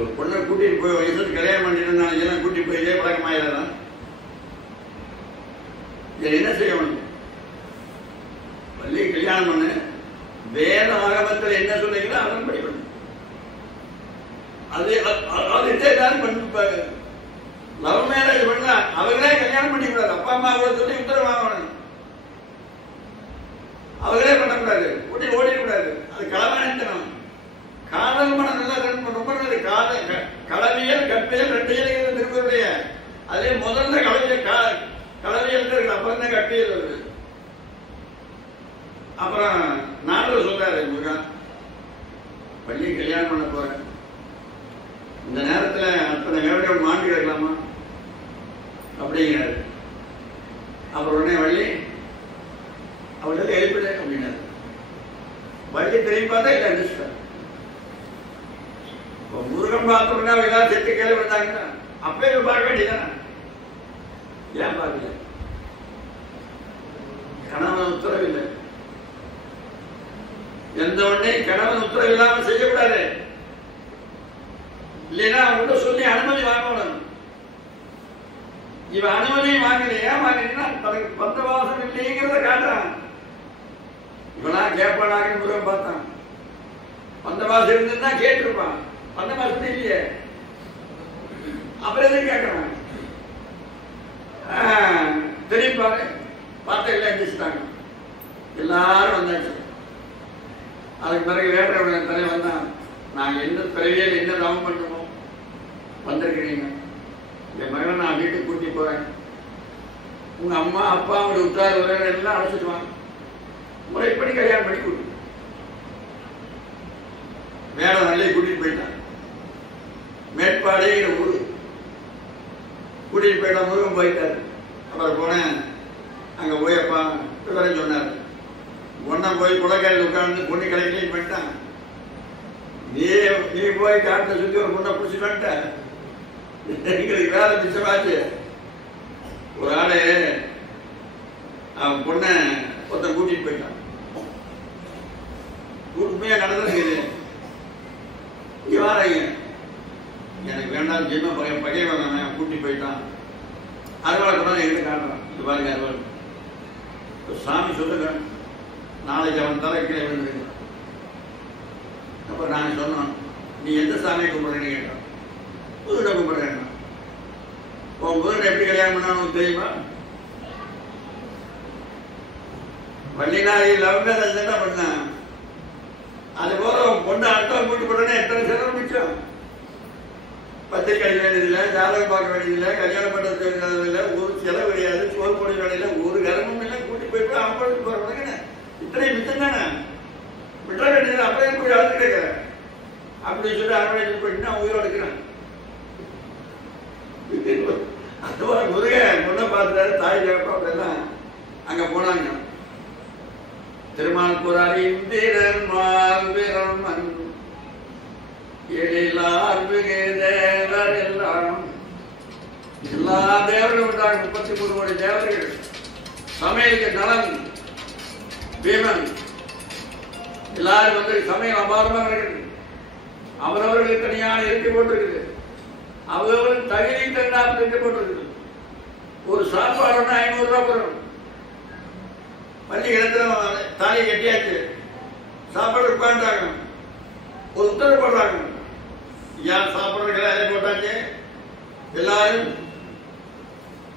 ஒரு பொண்ணை கூட்டிட்டு போய் வயசுக்கு கல்யாணம் பண்ணிட்டு நாளைக்கு கூட்டிட்டு போய் இதே பழக்கமாயிடலாம். இதை என்ன செய்யணும்? பள்ளி கல்யாணம் பண்ணு, வேத ஆகமத்தில் என்ன சொல்றீங்களோ அதன் படிக்கணும். அதுதான் பண்ணிப்பாங்க. லவ் மேரேஜ் பண்ணா அவங்களே கல்யாணம் பண்ணிக்கூடாது. அப்பா அம்மா கூட சொல்லி உத்தரவு வாங்கணும். அவங்களே பண்ணக்கூடாது, கூட்டி ஓடிக்கூடாது. அது களவாணித்தனம். காதல் மனம் நல்லா ரொம்ப நல்லது. களவியல் கற்பியல் ரெண்டையும் திருக்குறளுடைய அதே முதல்ல களவியல் இருக்கு, அப்புறம் தான் கற்பியல் வருது. அப்புறம் நாட்டில் சொல்றாரு முருகன், பள்ளி கல்யாணம் பண்ண போறேன், இந்த நேரத்தில் அத்தனை வேலைகள் மாண்டு கிடக்கலாமா அப்படிங்கிறாரு. அப்புறம் உடனே வள்ளி அவளுக்கு எழுப்பிட அப்படின்னாரு. வள்ளி திரும்பி பார்த்தா இல்லை அடிச்சிட்டார். முருகன் பார்த்தோம்னா அவங்க ஏதாவது செத்து கேள்வி விட்டாங்கன்னா அப்பயே பார்க்க வேண்டியதானே? ஏன் பார்க்கல? கணவன் உத்தரவு இல்லை. எந்த ஒண்ணே கணவன் உத்தரவு இல்லாமல் செய்யக்கூடாது. இல்லைன்னா அவங்க சொல்லி அனுமதி வாங்கணும். இவன் அனுமதி வாங்கல. ஏன் வாங்கினா தனக்கு பந்தவாசம் இல்லைங்கிறத காட்டுறான். இவனா கேட்பானாக முருகன் பார்த்தான். பந்தவாசம் இருந்துன்னா கேட்டிருப்பான். பந்தவாசம் இல்லையே, அப்புறம் எதுவும் கேட்கறான். தெரியுப்பாரு பார்த்த எல்லாம் எந்திரிச்சிட்டாங்க. எல்லாரும் வந்தாச்சு. அதுக்கு பிறகு வேற தலைவர் வந்தான். நாங்க எந்த பிறவியில் என்ன தவம் பண்ணுவோம் வந்திருக்கிறீங்க. என் மகன் நான் வீட்டுக்கு கூட்டி போறேன். உங்க அம்மா அப்பா அவருடைய உற்றார் உறவினர் எல்லாம் அழைச்சிடுவாங்க. முறைப்படி கல்யாணம் பண்ணி கூட்டு வேற நல்ல கூட்டிட்டு போயிட்டான். மேற்பாடைங்கிற ஊரு கூட்டிட்டு போயிட்டா. முருகன் போயிட்டாரு. அப்புறம் போனேன். அங்க போய் அப்பா விவரம் சொன்னார். ஒன்னா போய் குளக்கரையில் உட்கார்ந்து பொண்ணு கடைக்கிலையும் போயிட்டான். நீ போய் காட்டுல சுத்தி ஒரு பொண்ணை பிடிச்சிட்டு வந்துட்ட. எங்களுக்கு வேலை மிச்சமாச்சு. ஒரு ஆளு அவன் பொண்ணை ஒருத்தன் கூட்டிட்டு போயிட்டான். உண்மையா நடந்திருக்குது. இங்க வாரீங்க, எனக்கு வேண்டாம் ஜென்ம பகைவன் கூட்டி போயிட்டான். அறுவாளை கூட எங்கிட்ட காட்டுறான். இது பாருங்க அறுவாள். சாமி சொல்லுங்க, நாளைக்கு அவன் தலை கீழே விழுந்துருக்கான். அப்ப நான் சொன்னோம், நீ எந்த சாமியை கும்பிடுறேன்னு கேட்டான். முருகனை கும்பிடுறேன். உன் முருகனை எப்படி கல்யாணம் பண்ணான்னு தெரியுமா? வள்ளினாரி லவ் மேரேஜ் என்ன பண்ணான். அது போல பொண்ணு அர்த்தம் கூட்டு போட்டோன்னா எத்தனை செலவு மிச்சம். பத்திரிக்கை அடிக்க வேண்டியதில்லை, ஜாதகம் பார்க்க வேண்டியதில்லை, கல்யாணம் பண்ணுறது இல்லை, ஒரு செலவு கிடையாது, சோறு போட வேண்டியதில்லை, ஒரு கர்மம் இல்லை. கூட்டி போயிட்டு அம்பளுக்கு போறவங்க இத்தனை மிச்சம் தானே விட்டுற வேண்டியது. அப்படியே போய் அழுத்து கிடைக்கிறேன் அப்படின்னு சொல்லி அரவணைச்சு போயிட்டு நான் உயிரோடு இருக்கிறேன். அதுவா முருகன் பொண்ணை பார்த்துட்டாரு. தாய் கேட்பா அப்படிலாம் அங்க போனாங்க. திருமால் புராரி இந்திரன் மார்பிரம் எழிலார் தேவர் எல்லாம் எல்லா தேவர்களும் உண்டாங்க. 33 கோடி தேவர்கள். சமையலுக்கு நலன் பீமன் எல்லாரும் வந்து சமையல் அபாரமாக இருக்குது. அவரவர்களுக்கு தனியான இருக்கை போட்டிருக்குது. அவரவர்கள் தகுதி தகுந்தால் இருக்கை போட்டிருக்குது. ஒரு சாப்பாடு 500 ரூபாய் வரும். பள்ளி கிடத்துல தாலி கட்டியாச்சு. சாப்பாடு உட்காந்துட்டாங்க. ஒரு உத்தரவு போடுறாங்க. யார் சாப்பிட்றது அதே போட்டாச்சு. எல்லாரும்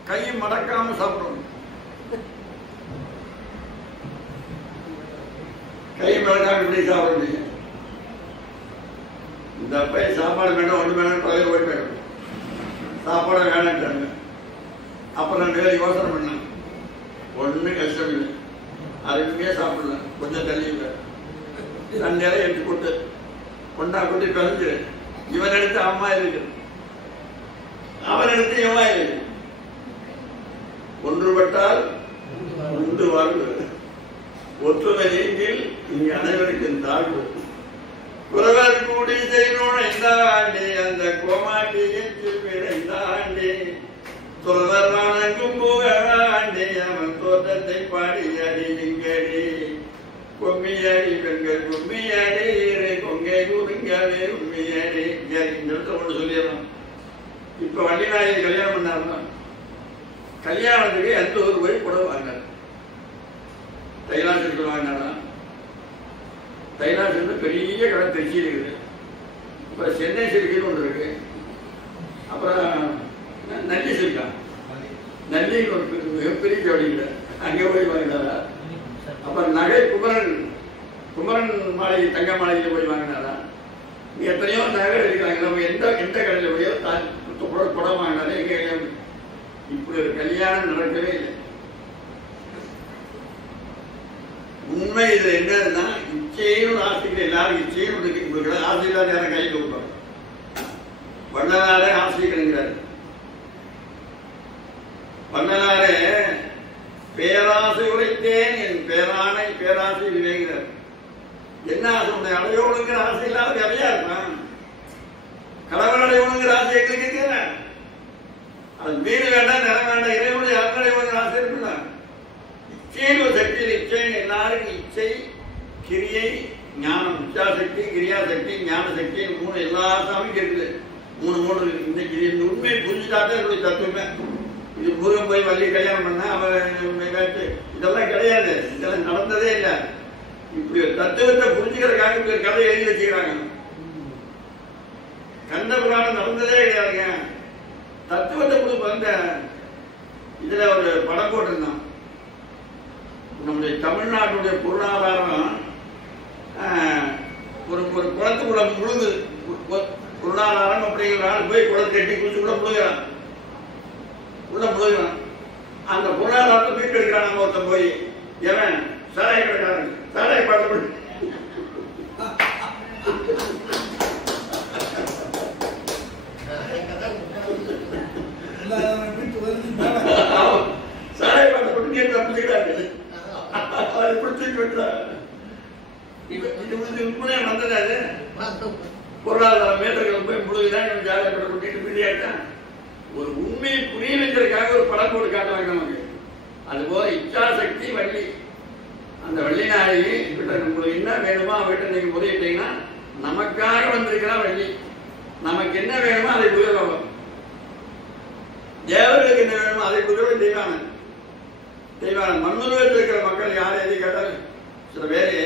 கையும் மடக்காம சாப்பிடணும். கை மடக்காம இப்படி சாப்பிடுறீங்க. இந்த பையன் சாப்பாடு வேண்டாம், ஒன்று வேணும், பழைய போய் போயிடும். சாப்பாடு வேணான்ட்டாங்க. அப்புறம் 2 பேர் யோசனை பண்ணாங்க. ஒன்றும் கஷ்டம் இல்லை, அதுக்குமே சாப்பிடலாம், கொஞ்சம் தள்ளி இல்லை. 2 நேரம் எடுத்து போட்டு கொண்டா கொண்டு பிறந்துரு. இவன் எடுத்து அம்மா இருக்கு, அவன் எடுத்து இவன் இருக்கு. ஒன்றுபட்டால் உண்டு வாழ்வு, ஒற்றுமை நீங்கில் இங்கு அனைவருக்கும் தாழ்வு. குறவர் கூடி செய்யணும் ஐந்தாண்டி, அந்த கோமாட்டியின் ஐந்தாண்டி, சொல்வர் வணங்கும் புகழாண்டி, அவன் தோற்றத்தை பாடி அடி இங்கடி. கும்மியடி பெண்கள் கும்மியடி, கொங்கை குறுங்கவே உண்மையடி. சரி இந்த இடத்துல ஒன்று சொல்லிடலாம். இப்போ வள்ளிநாயகி கல்யாணம் பண்ணாருன்னா கல்யாணத்துக்கு எந்த ஒரு போய் புடவை வாங்கினார். தைலாசத்துக்கு வாங்கினாரா? தைலாசத்துல பெரிய கடை திருச்சி இருக்குது. இப்போ சென்னை சில்கின்னு ஒன்று இருக்கு. அப்புறம் நல்லி சில்கா, நல்லின்னு ஒரு மிகப்பெரிய ஜோடிக்கிற அங்கே போய் வாங்கினாரா? அப்புறம் நகை குமரன் மாளிகை, தங்க மாளிகையில் போய் வாங்கினாரா? எத்தனையோ நகை இருக்கிறாங்க. நம்ம எந்த கடையில் போயோ புடம் வாங்கினாரே எங்க இப்படி ஒரு கல்யாணம் நடக்கவே இல்லை. உண்மை இது என்னதுன்னா, இச்சைன்னு ஆசைகள் எல்லாரும் இச்சைன்னு கொடுக்குற ஆசை இல்லாத யாரும் கையில் கொடுப்பாங்க. வண்ணனாரே ஆசைக்கிறார். வண்ணனாரே பேராசை உரைத்தேன் என் பேரானை பேராசை விளைகிறார். என்ன ஆசை? உன்னை அடையோடுங்கிற ஆசை இல்லாத நிறையா இருக்கான். கடவுள் அடையோடுங்கிற ஆசை எங்களுக்கு இருக்கிற அது மீது வேண்டாம், நிறம் வேண்டாம், இறைவனுடைய அடையோடுங்கிற ஆசை இருக்குல்ல. இச்சைன்னு ஒரு சக்தி. இச்சைன்னு எல்லாருக்கும் இச்சை, கிரியை, ஞானம். இச்சாசக்தி, கிரியாசக்தி, ஞான சக்தி, மூணு எல்லா சாமிக்கும் இருக்குது. மூணு இருக்கு. இந்த உண்மையை புரிஞ்சுட்டாதான் என்னுடைய தத்துவமே. இது முருகன் போய் வள்ளி கல்யாணம் பண்ண அவன் இதெல்லாம் கிடையாது. இதெல்லாம் நடந்ததே இல்லை. இப்படி ஒரு தத்துவத்தை புரிஞ்சுக்கிறதுக்காக இப்படி ஒரு கதை எழுதி வச்சுக்கிறாங்க. கந்த புராணம் நடந்ததே கிடையாதுங்க. தத்துவத்தை வந்த இதுல ஒரு படம் போட்டிருந்தான். நம்முடைய தமிழ்நாட்டுடைய பொருளாதாரம் ஒரு குளத்துக்குள்ள முழுகுது. பொருளாதாரம் அப்படிங்கிறான். போய் குளத்தை கட்டி குளிச்சு கூட முழுகிறான். உள்ள முழுகிறான். அந்த பொருளாதாரத்தை மீட்டு எடுக்கிறான். நம்ம ஒருத்தன் போய் எவன் சாராய கடைக்காரன் சாராய பாட்டு சாராய பாட்டை போட்டு நீர் தப்பிச்சுக்கிறாங்க. அதை பிடிச்சிட்டு விட்டுறாங்க. இது உண்மையா வந்ததாது. பொருளாதார மேட்டர்கள் போய் முழுகிறான். சாராய பாட்டை கொட்டிட்டு மீடியாட்டான். ஒரு உண்மையை புரிய வைக்கிறதுக்காக ஒரு படம் போட்டு காட்டுவாங்க நமக்கு. அதுபோல இச்சாசக்தி வள்ளி. அந்த வள்ளி நாயகி உங்களுக்கு என்ன வேணுமோ அவர்கிட்ட நீங்க முறையிட்டீங்கன்னா நமக்காக வந்திருக்கிறா வள்ளி. நமக்கு என்ன வேணுமோ அதை கொடுக்குறவங்க. தேவர்களுக்கு என்ன வேணுமோ அதை கொடுக்கவே தெய்வான மண்ணுலகத்தில் இருக்கிற மக்கள் யாரும் எதை கேட்டாலும் சில பேரு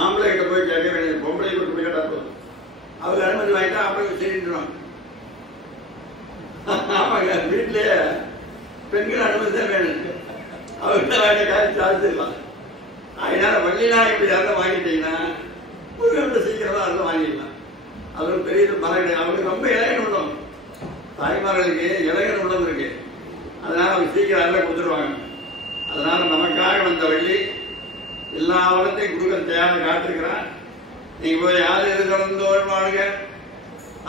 ஆம்பளை கிட்ட போய் கேட்க வேண்டிய பொம்பளை கிட்ட போய் கேட்டா போதும். அவங்க அனுமதி வாங்கிட்டா ஆம்பளை சரிட்டுருவாங்க. ஆமாங்க, வீட்டிலேயே பெண்கள் அனுமதி தான் வேணும். அவர்கிட்ட வாங்க காய்ச்சி சாதிச்சிடலாம். அதனால வள்ளி நாயகி யாரும் வாங்கிட்டீங்கன்னா முருகன் சீக்கிரமா அதெல்லாம் வாங்கிடலாம். அது ஒரு பெரிய மரம் கிடையாது. அவங்களுக்கு ரொம்ப இளைஞன் உள்ளம். தாய்மார்களுக்கு இளைஞன் உள்ளம் இருக்கு. அதனால அவங்க சீக்கிரம் அதெல்லாம் கொடுத்துருவாங்க. அதனால நமக்காக வந்த வள்ளி எல்லா வளத்தையும் கொடுக்க தேவை காத்திருக்கிறான். நீங்க போய் யார் எதிர்கொண்டோர் வாழ்க,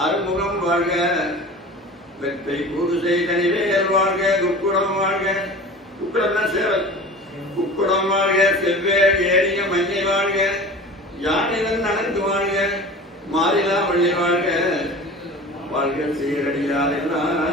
அறுமுகம் வாழ்க, வெற்றை பூதுசை தனிவேல் வாழ்க, துக்குடம் வாழ்க. துக்குடம் தான் சேவல். குக்குடம் வாழ்க, செவ்வேல் ஏறிய மஞ்சை வாழ்க, யானைகள் நடந்து வாழ்க, மாறிலா வள்ளி வாழ்க, வாழ்க சீரடியார் எல்லாம்